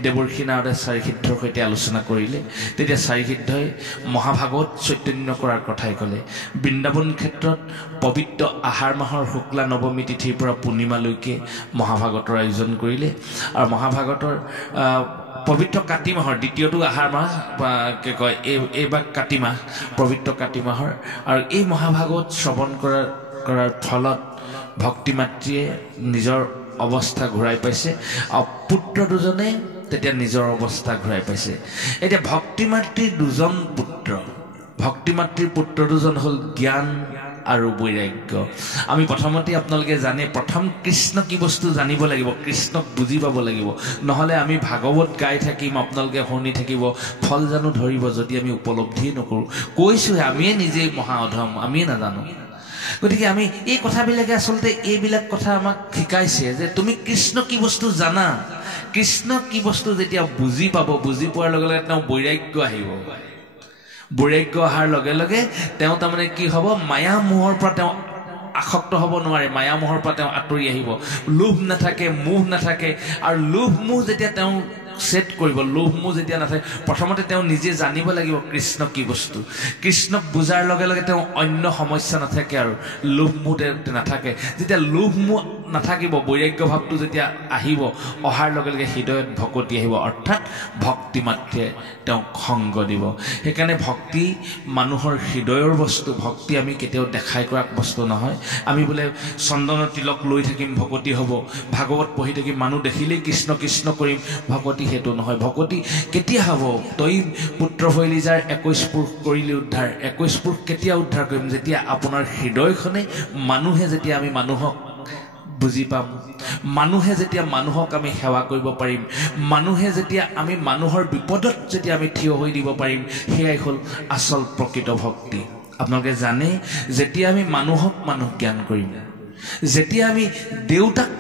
দেৱৰ্ষি নাৰদে চাৰিসিদ্ধৰ সৈতে আলোচনা কৰিলে তেতিয়া চাৰিসিদ্ধই মহাভাগৱত চৈতন্য কৰাৰ কথাই ক'লে বৃন্দাবন ক্ষেত্ৰত পবিত্ৰ আহাৰ মাহৰ শুক্লা নৱমী তিথিৰ পৰা পূৰ্ণিমালৈকে মহাভাগৱতৰ আয়োজন কৰিলে আৰু মহাভাগৱতৰ পবিত্ৰ কাতি মাহৰ দ্বিতীয়টো আহাৰ মাহ কি কয় এইবাৰ কাতি মাহ পবিত্ৰ কাতি মাহৰ আৰু এই মহাভাগৱত শ্ৰৱণ কৰাৰ ফলত ভক্তি মাতৃয়ে নিজৰ অৱস্থা ঘূৰাই পাইছে আৰু পুত্ৰ দুজনে তেতিয়া নিজৰ অৱস্থা ঘূৰাই পাইছে এতিয়া ভক্তি মাতৃৰ দুজন পুত্ৰ ভক্তি মাতৃৰ পুত্ৰ দুজন হ'ল জ্ঞান আৰু বৈৰাগ্য আমি প্ৰথমতে আপোনালোকে জানে প্ৰথম কৃষ্ণ কি বস্তু জানিব লাগিব কৃষ্ণক বুজি পাব লাগিব নহ'লে আমি ভাগৱত গাই থাকিম আপোনালোকে শুনি থাকিব ফল জানো ধৰিব যদি আমি উপলব্ধি নকৰোঁ কৈছোঁহে আমিয়ে নিজেই মহা অধম আমিয়ে নাজানো গতিকে আমি এই কথাবিলাকে আচলতে এইবিলাক কথা আমাক শিকাইছে যে তুমি কৃষ্ণ কি বস্তু জানা কৃষ্ণ কি বস্তু যেতিয়া বুজি পাব বুজি পোৱাৰ লগে লগে তেওঁ বৈৰাগ্য আহিব বৈৰাগ্য অহাৰ লগে লগে তেওঁ তাৰমানে কি হ'ব মায়া মোহৰ পৰা তেওঁ আসক্ত হ'ব নোৱাৰে মায়া মোহৰ পৰা তেওঁ আঁতৰি আহিব লোভ নাথাকে মোহ নাথাকে আৰু লোভ মোহ যেতিয়া তেওঁ ছেট কৰিব লোভ মোহ যেতিয়া নাথাকে প্ৰথমতে তেওঁ নিজে জানিব লাগিব কৃষ্ণ কি বস্তু কৃষ্ণক বুজাৰ লগে লগে তেওঁ অন্য সমস্যা নাথাকে আৰু লোভ মোহ নাথাকে যেতিয়া লোভ মোহ নাথাকিব বৈৰাগ্য ভাৱটো যেতিয়া আহিব অহাৰ লগে লগে হৃদয়ত ভকতি আহিব অৰ্থাৎ ভক্তি মাতৃয়ে তেওঁক সংগ দিব সেইকাৰণে ভক্তি মানুহৰ হৃদয়ৰ বস্তু ভক্তি আমি কেতিয়াও দেখাই কৰা বস্তু নহয় আমি বোলে চন্দনৰ তিলক লৈ থাকিম ভকতি হ'ব ভাগৱত পঢ়ি থাকিম মানুহ দেখিলেই কৃষ্ণ কৃষ্ণ কৰিম ভকতি সেইটো নহয় ভকতি কেতিয়া হ'ব তই পুত্ৰ ভৈলি যাৰ 21 পুৰুষ কৰিলে উদ্ধাৰ 21 পুৰুষ কেতিয়া উদ্ধাৰ কৰিম যেতিয়া আপোনাৰ হৃদয়খনে মানুহে যেতিয়া আমি মানুহক বুজি পাম মানুহে যেতিয়া মানুহক আমি সেৱা কৰিব পাৰিম মানুহে যেতিয়া আমি মানুহৰ বিপদত যেতিয়া আমি থিয় হৈ দিব পাৰিম সেয়াই হ'ল আচল প্ৰকৃত ভক্তি আপোনালোকে জানে যেতিয়া আমি মানুহক মানুহ জ্ঞান কৰিম যেতিয়া আমি দেউতাক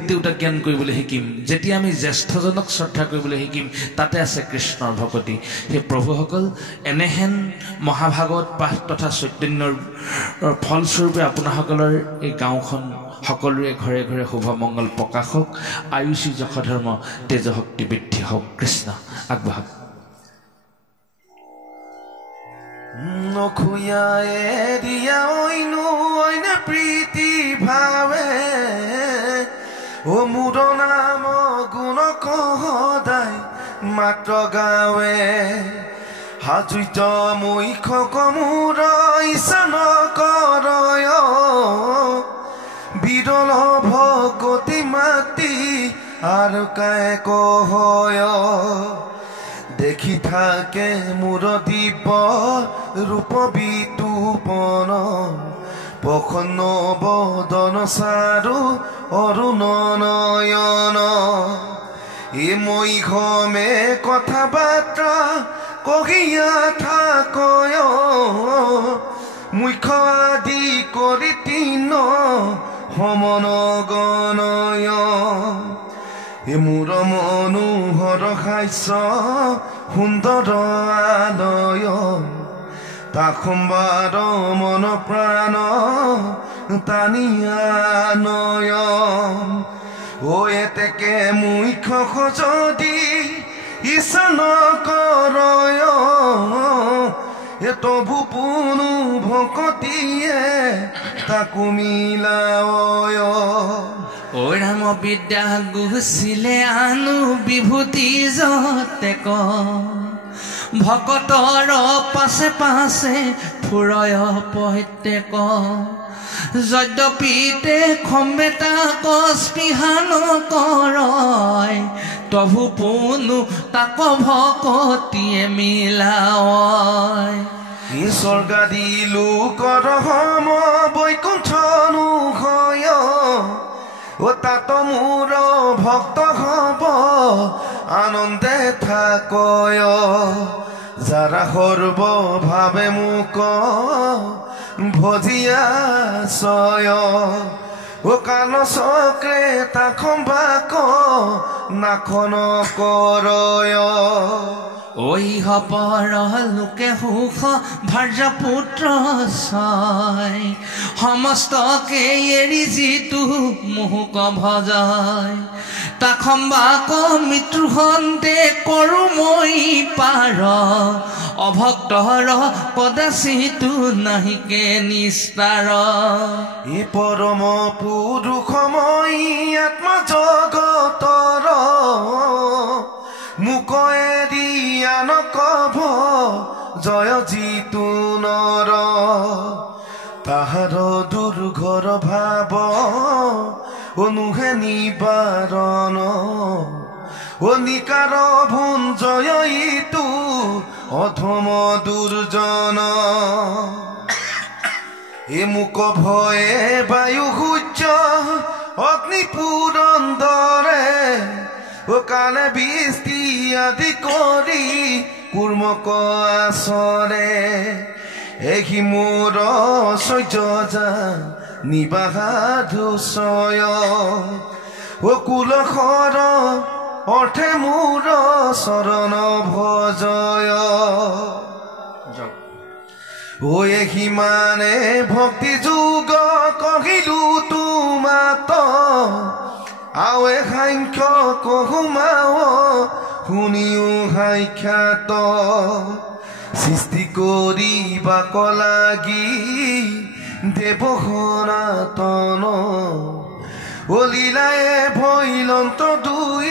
জ্ঞান কৰিবলৈ শিকিম যেতিয়া আমি জ্যেষ্ঠজনক শ্ৰদ্ধা কৰিবলৈ শিকিম তাতে আছে কৃষ্ণৰ ভকতি সেই প্ৰভুসকল এনেহেন মহাভাগৱত পাঠ তথা চৈতন্যৰ ফলস্বৰূপে আপোনাসকলৰ এই গাঁওখন সকলোৰে ঘৰে ঘৰে শুভ মংগল প্ৰকাশ হওক আয়ুষী যশধৰ্ম তেজশক্তি বৃদ্ধি হওক কৃষ্ণ আগবাঢ়ক নখুয়ায়ে দিয়া অইনে প্ৰীতি ভাৱে ও মোৰ নাম গুণ সদায় মাত্ৰ গাৱে হাজুত মুখ্য মোৰ ইচ্ছা নকৰয় বিৰল ভকতি মাতি আৰু কায় কহয় দেখি থাকে মোৰ দীপ ৰূপ বিতুপন প্ৰসন্ন বদন চাৰু অৰুণ নয়ন এ মই ঘমে কথা বাৰ্তা কহিয়া থাকয় মুখ্য আদি কৰি তিন সমন গণয় এ মোৰ মনোহৰ হাস্য সুন্দৰ আলয় তাক সম্বাদ মন প্ৰাণ টানিয়ানয় ও এতেকে মুখ্য সজদি ইচ্ছা নকৰয় এ তবু পুনু ভকতিয়ে তাকো মিলায় ঐ ৰাম বিদ্যা গুচিলে আনু বিভূতি যতে ক ভকতৰ পাছে পাছে ফুৰয় প্ৰত্যেক যদ্যপিতে খম্বেতা কস্পৃহান কৰয় তবু পুনু তাক ভকতিয়ে মিলায় স্বৰ্গাদি লোকৰ সম বৈকুণ্ঠনো হয় ও তাত মোৰ ভক্ত হব আনন্দে থাকয় যাৰা সৰ্ব ভাৱে মোক ভজিয়া ছয় ও কাল চক্ৰে তাখন বাক নাখন কৰয় ঐ হপৰ লোকে সুখ ভাৰ্য পুত্ৰ চাই সমস্তকে এৰি যিটো মোহক ভজাই তাখন বাক মৃত্যুহন্তে কৰো মই পাৰ অভক্তৰ পদাচিতো নাহিকে নিস্তাৰ এই পৰম পুৰুষময় আত্মা জগতৰ মুক এৰি আন কভ জয় জিতু নৰ তাহাৰ দুৰ্ঘৰ ভাৱ অনুহে নিবাৰণ নিকাৰ ভুঞ্জয় ইটো অধম দুৰ্জন এ মুক ভয়ে বায়ু সূৰ্য অগ্নি পুৰন্দৰে কালে বৃষ্টি আদি কৰি কুৰ্মক আচৰে এহি মোৰ সহ্য নিবাসাধু ছয় কুলখৰ অৰ্থে মোৰ চৰণ ভজয় এহি মানে ভক্তি যোগ কহিলো তোমাত আৱে সাংখ্য কহুমাও শুনিও সাক্ষাত সৃষ্টি কৰিবাক লাগি দেৱ সনাতন লীলায়ে ভৈলন্ত দুই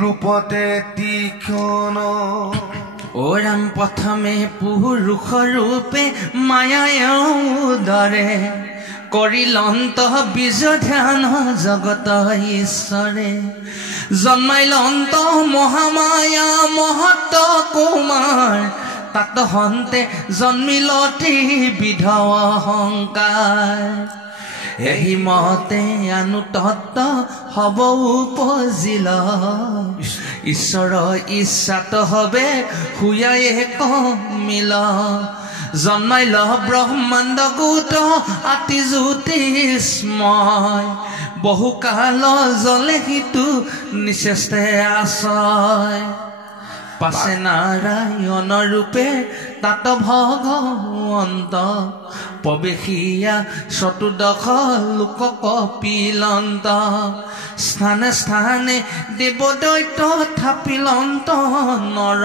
ৰূপতে তীক্ষ্ণ ৰাম প্ৰথমে পুৰুষ ৰূপে মায়ায় উদৰে কৰিলন্ত বীজ ধ্যান জগত ঈশ্বৰে জন্মাইলন্ত মহামায়া মহত্ব কুমাৰ তাত হন্তে জন্মিল ত্ৰিবিধ অহংকাৰ এহি মতে অনুতত্ত হব উপজিল ঈশ্বৰ ইচ্ছাত হবে হুয়ায়ে কমিল জন্মাইল ব্ৰহ্মাণ্ড গোট আতি জ্যোতিষ্ময় বহুকাল জলে সিটো নিচেষ্টে আশ্ৰয় পাছে নাৰায়ণ ৰূপে তাত ভগৱন্ত প্ৰৱেশিয়া চতুৰ্দশ লোক কপিলন্ত স্থানে স্থানে দেৱদৈত্য থাপিলন্ত নৰ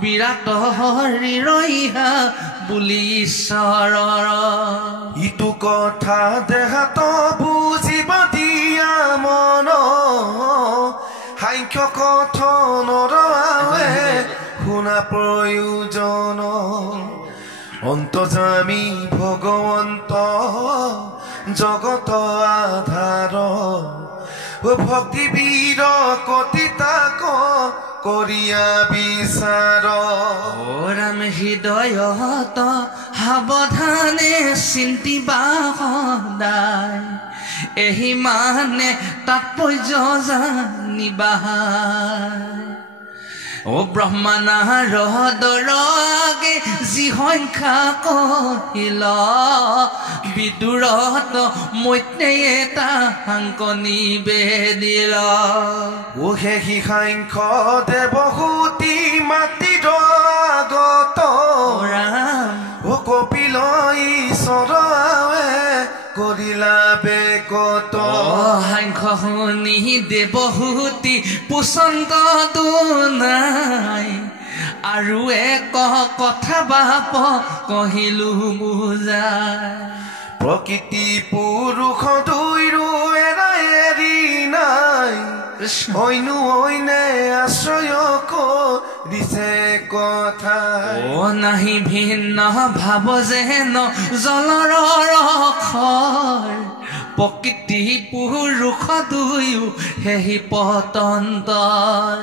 বিৰাট হৰিৰইহা বুলি ঈশ্বৰৰ ইটো কথা দেহাত বুজিব দিয়া মন সাংখ্য কথনৰ আৱে শুনা প্ৰয়োজন অন্তৰ্যামী ভগৱন্ত জগত আধাৰ ভক্তি বীৰ কতিতাক কৰিয়া বিচাৰ ৰাম হৃদয়ত সাৱধানে চিন্তিবা সদায় এহি মানে তাৎপৰ্য জানিবা ব্ৰহ্মানাৰদৰ আগে যি সংখ্যা কহিল বিদুৰত মৈত্ৰেয়ে তাহাংক নিবেদিল সেহি সাংখ্য দেৱহূতি মাতৃৰ আগত ৰাম কপিল ঈশ্বৰ আৱে কৰিলা বেকত সাংখ্য শুনি দেৱহূতি পুচন্ত নাই আৰু এক কথা বাপ কহিলো বুজাই প্ৰকৃতি পুৰুষ দুইৰো এৰা এৰি নাই অইনো অইনে আশ্ৰয় কৰিছে কথা নাহি ভিন্ন ভাৱ যেন জলৰ ৰখৰ প্ৰকৃতি পুৰুষ দুয়ো সেহি পতন্তৰ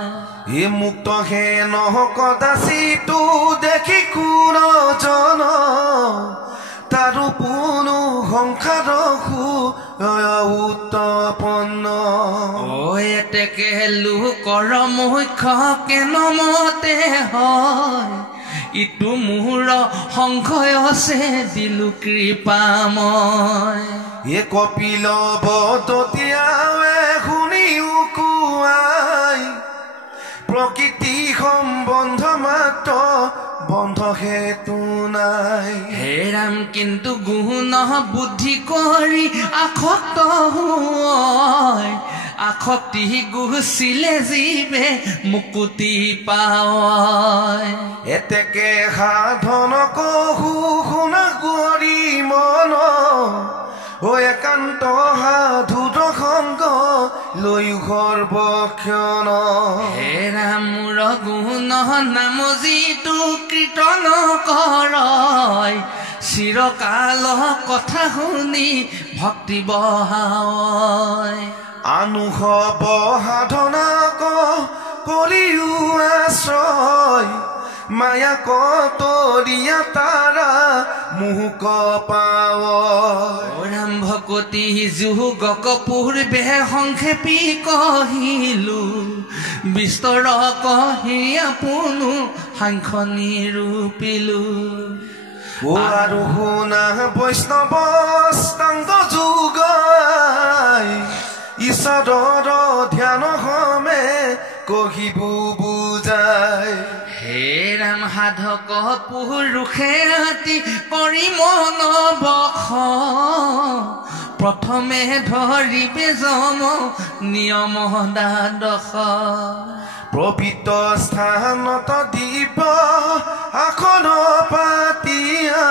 এ মুক্ত হে নহ কদাচিতো দেখি কোনজন তাৰো পুনু সংসাৰ উত্তপন্ন এতেকে লোকৰ মুখ্য কেন মতে হয় ইটো মোৰ সংশয় আছে দিলো কৃপাময় এ কপিল বদতিয়াৱে শুনি উকুৱাই প্ৰকৃতি সম্বন্ধ মাত্ৰ বন্ধ হেতু নাই হে ৰাম কিন্তু গুণ বুদ্ধি কৰি আসক্ত হয় আসক্তি গুচিলে জীৱে মুকুতি পায় এতেকে সাধন কহু শুনা কৰি মন ও একান্ত সাধুত সংগ লৈ সৰ্বক্ষণ হে ৰাম মোৰ গুণ নাম যিটো কীৰ্তন কৰয় চিৰকাল কথা শুনি ভক্তি বহায় আনুসব সাধনা কৰিও আশ্ৰয় মায়া কতৰীয়া তাৰা মুহুক পাৱয় ৰাম ভকতি যুগক পূৰ্বে সংক্ষেপী কহিলো বিস্তৰ কহি আপোনো সাংখ্য নিৰূপিলো আৰু শুনা বৈষ্ণৱস্তাংগ যুগাই ঈশ্বৰৰ ধ্যান সমে কহিব বুজাই হে ৰাম সাধক পুৰুষে আতি কৰি মন বখ প্ৰথমে ধৰিবে যম নিয়ম দ্বাদশ প্ৰবৃত স্থানত দিব আসন পাতিয়া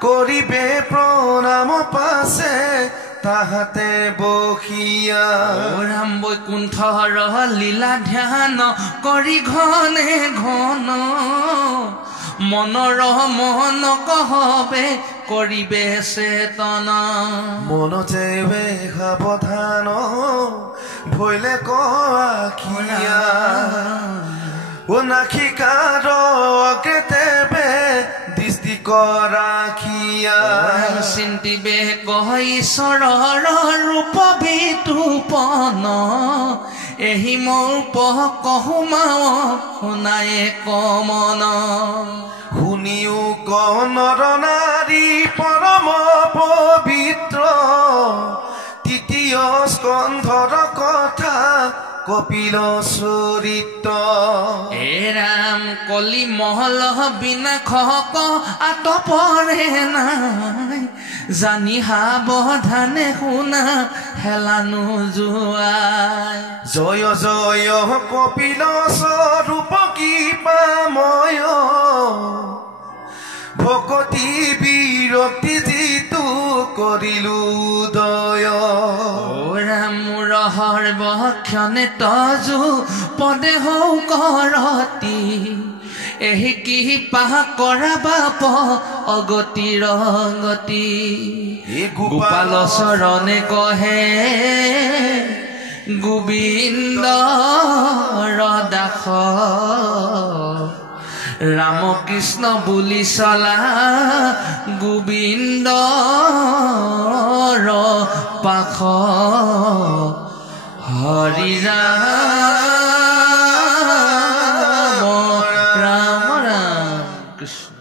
কৰিবে প্ৰণাম পাছে তাহাতে বহিয়া ৰাম বৈকুণ্ঠৰ লীলা ধ্যান কৰি ঘনে ঘন মনৰ মন কহবে কৰিবে চেতন মন যেবে সাৱধান ভৈলে কখিয়া ও নাখিকাৰ অগ্ৰেতেবে দৃষ্টি কৰাখিয়া চিন্তিবে কহ ঈশ্বৰৰ ৰূপ বিতূপন এহি মোৰ পহ কহু মাও শুনায়ে কমন শুনিও নৰ নাৰী পৰম পবিত্ৰ তৃতীয় স্কন্ধৰ কথা কপিল চৰিত্ৰ হে ৰাম কলি মহল বিনাশক আতপৰে নাই জানি সাৱধানে শুনা হেলানো যোৱাই জয় জয় কপিল স্বৰূপ কৃপাময় ভকতি বিৰক্তি যিটো কৰিলো দয় ৰাম মোৰ সৰ্বক্ষণে তজু পদে হৌ কৰতি এহি কি পাহ কৰা বাপ অগতিৰ গতি গোপাল চৰণে কহে গোবিন্দ দাস ৰামকৃষ্ণ বুলি চলা গোবিন্দ পাখ হৰি ৰাম ৰাম ৰাম কৃষ্ণ